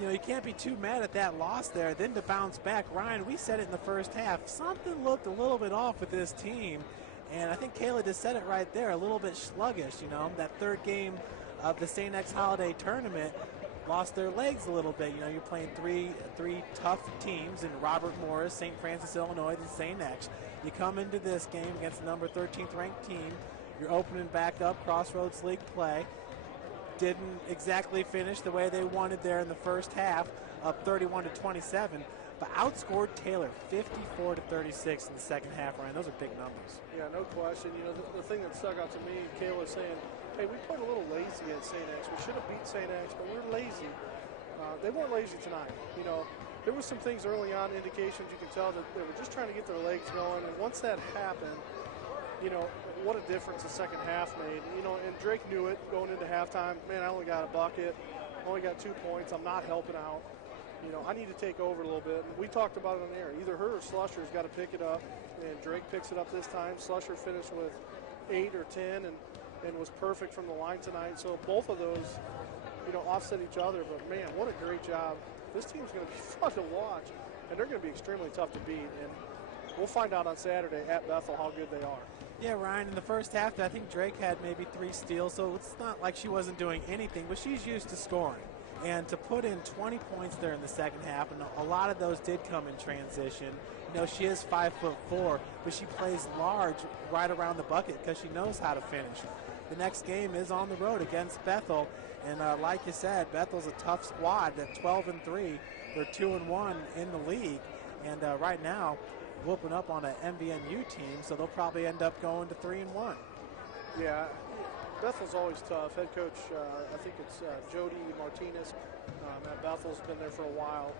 you know, you can't be too mad at that loss there. Then to bounce back, Ryan, we said it in the first half, something looked a little bit off with this team. And I think Kayla just said it right there, a little bit sluggish, you know. That 3rd game of the St. X Holiday Tournament lost their legs a little bit. You know, you're playing three tough teams in Robert Morris, St. Francis, Illinois, and St. X. You come into this game against the number 13th ranked team. You're opening back up Crossroads League play. Didn't exactly finish the way they wanted there in the first half, up 31-27, but outscored Taylor 54-36 in the second half. Ryan, those are big numbers. Yeah, no question. You know, the thing that stuck out to me, Kayla saying, hey, we played a little lazy at St. X. We should have beat St. X, but we're lazy. They weren't lazy tonight. You know, there was some things early on, indications you can tell that they were just trying to get their legs going, and once that happened, you know, what a difference the second half made. You know, and Drake knew it going into halftime. Man, I only got a bucket, only got 2 points. I'm not helping out. You know, I need to take over a little bit. And we talked about it on the air. Either her or Slusher's got to pick it up, and Drake picks it up this time. Slusher finished with 8 or 10 and was perfect from the line tonight. So both of those, you know, offset each other. But, man, what a great job. This team's going to be fun to watch, and they're going to be extremely tough to beat. And we'll find out on Saturday at Bethel how good they are. Yeah, Ryan, in the first half, I think Drake had maybe 3 steals, so it's not like she wasn't doing anything, but she's used to scoring. And to put in 20 points there in the second half, and a lot of those did come in transition. You know, she is 5'4", but she plays large right around the bucket because she knows how to finish. The next game is on the road against Bethel, and like you said, Bethel's a tough squad. At 12-3, they're 2-1 in the league, and right now whooping up on an MVNU team, so they'll probably end up going to 3-1. Yeah, Bethel's always tough. Head coach, I think it's Jody Martinez at Bethel's been there for a while.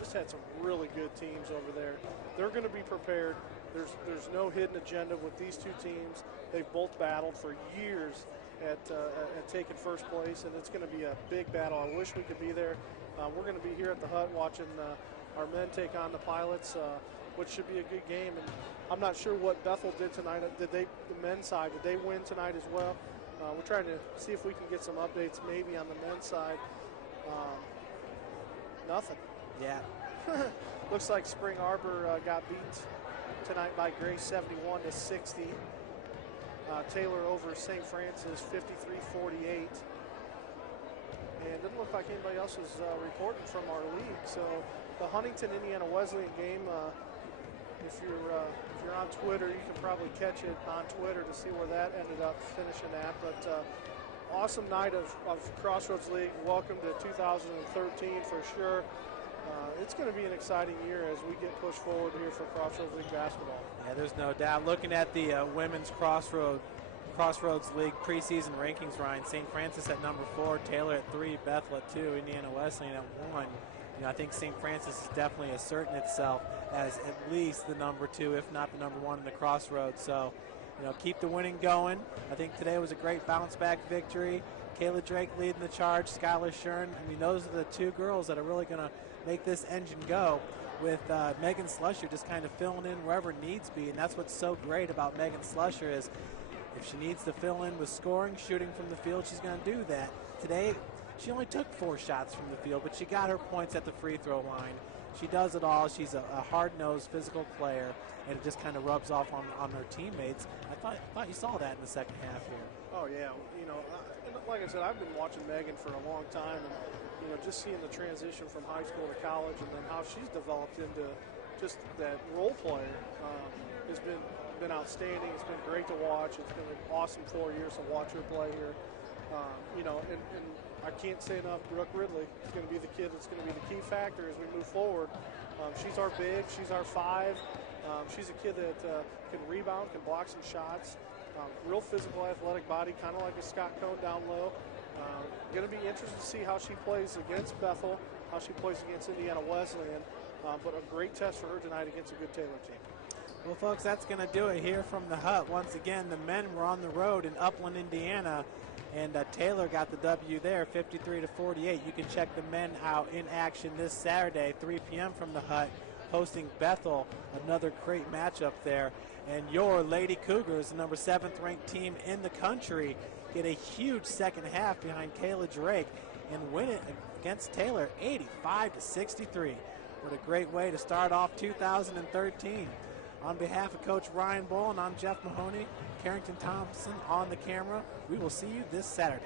Just had some really good teams over there. They're going to be prepared. There's no hidden agenda with these 2 teams. They've both battled for years at taking first place, and it's going to be a big battle. I wish we could be there. We're going to be here at the hut watching our men take on the Pilots, which should be a good game. And I'm not sure what Bethel did tonight. The men's side, did they win tonight as well? We're trying to see if we can get some updates maybe on the men's side. Nothing. Yeah. Looks like Spring Arbor got beat tonight by Grace 71-60. Taylor over St. Francis 53-48. And it doesn't look like anybody else is reporting from our league. So the Huntington Indiana Wesleyan game, if you're on Twitter, you can probably catch it on Twitter to see where that ended up finishing at. But awesome night of Crossroads League. Welcome to 2013 for sure. It's going to be an exciting year as we get pushed forward here for Crossroads League basketball. Yeah, there's no doubt. Looking at the women's Crossroads League preseason rankings, Ryan, St. Francis at number 4, Taylor at 3, Bethel at 2, Indiana Wesleyan at 1. You know, I think St. Francis is definitely asserting itself as at least the number 2, if not the number 1 in the Crossroads. So, you know, keep the winning going. I think today was a great bounce-back victory. Kayla Drake leading the charge, Skylar Shern. I mean, those are the 2 girls that are really going to make this engine go. with Megan Slusher just kind of filling in wherever needs be, and that's what's so great about Megan Slusher is if she needs to fill in with scoring, shooting from the field, she's going to do that. Today, she only took 4 shots from the field, but she got her points at the free throw line. She does it all. She's a hard-nosed, physical player, and it just kind of rubs off on her teammates. I thought you saw that in the second half here. Oh, yeah. You know, like I said, I've been watching Megan for a long time, and, you know, just seeing the transition from high school to college and then how she's developed into just that role player has been outstanding. It's been great to watch. It's been an awesome 4 years to watch her play here. You know, and I can't say enough, Brooke Ridley is going to be the kid that's going to be the key factor as we move forward. She's our big, she's our 5. She's a kid that can rebound, can block some shots. Real physical, athletic body, kind of like a Scott Cone down low. Going to be interested to see how she plays against Bethel, how she plays against Indiana Wesleyan. But a great test for her tonight against a good Taylor team. Well, folks, that's going to do it here from the hut. Once again, the men were on the road in Upland, Indiana, and Taylor got the W there, 53-48. You can check the men out in action this Saturday, 3 p.m. from the hut, hosting Bethel, another great matchup there. And your Lady Cougars, the number 7th ranked team in the country, get a huge second half behind Kayla Drake and win it against Taylor 85-63. What a great way to start off 2013. On behalf of Coach Ryan Bowen, I'm Jeff Mahoney, Carrington Thompson on the camera. We will see you this Saturday.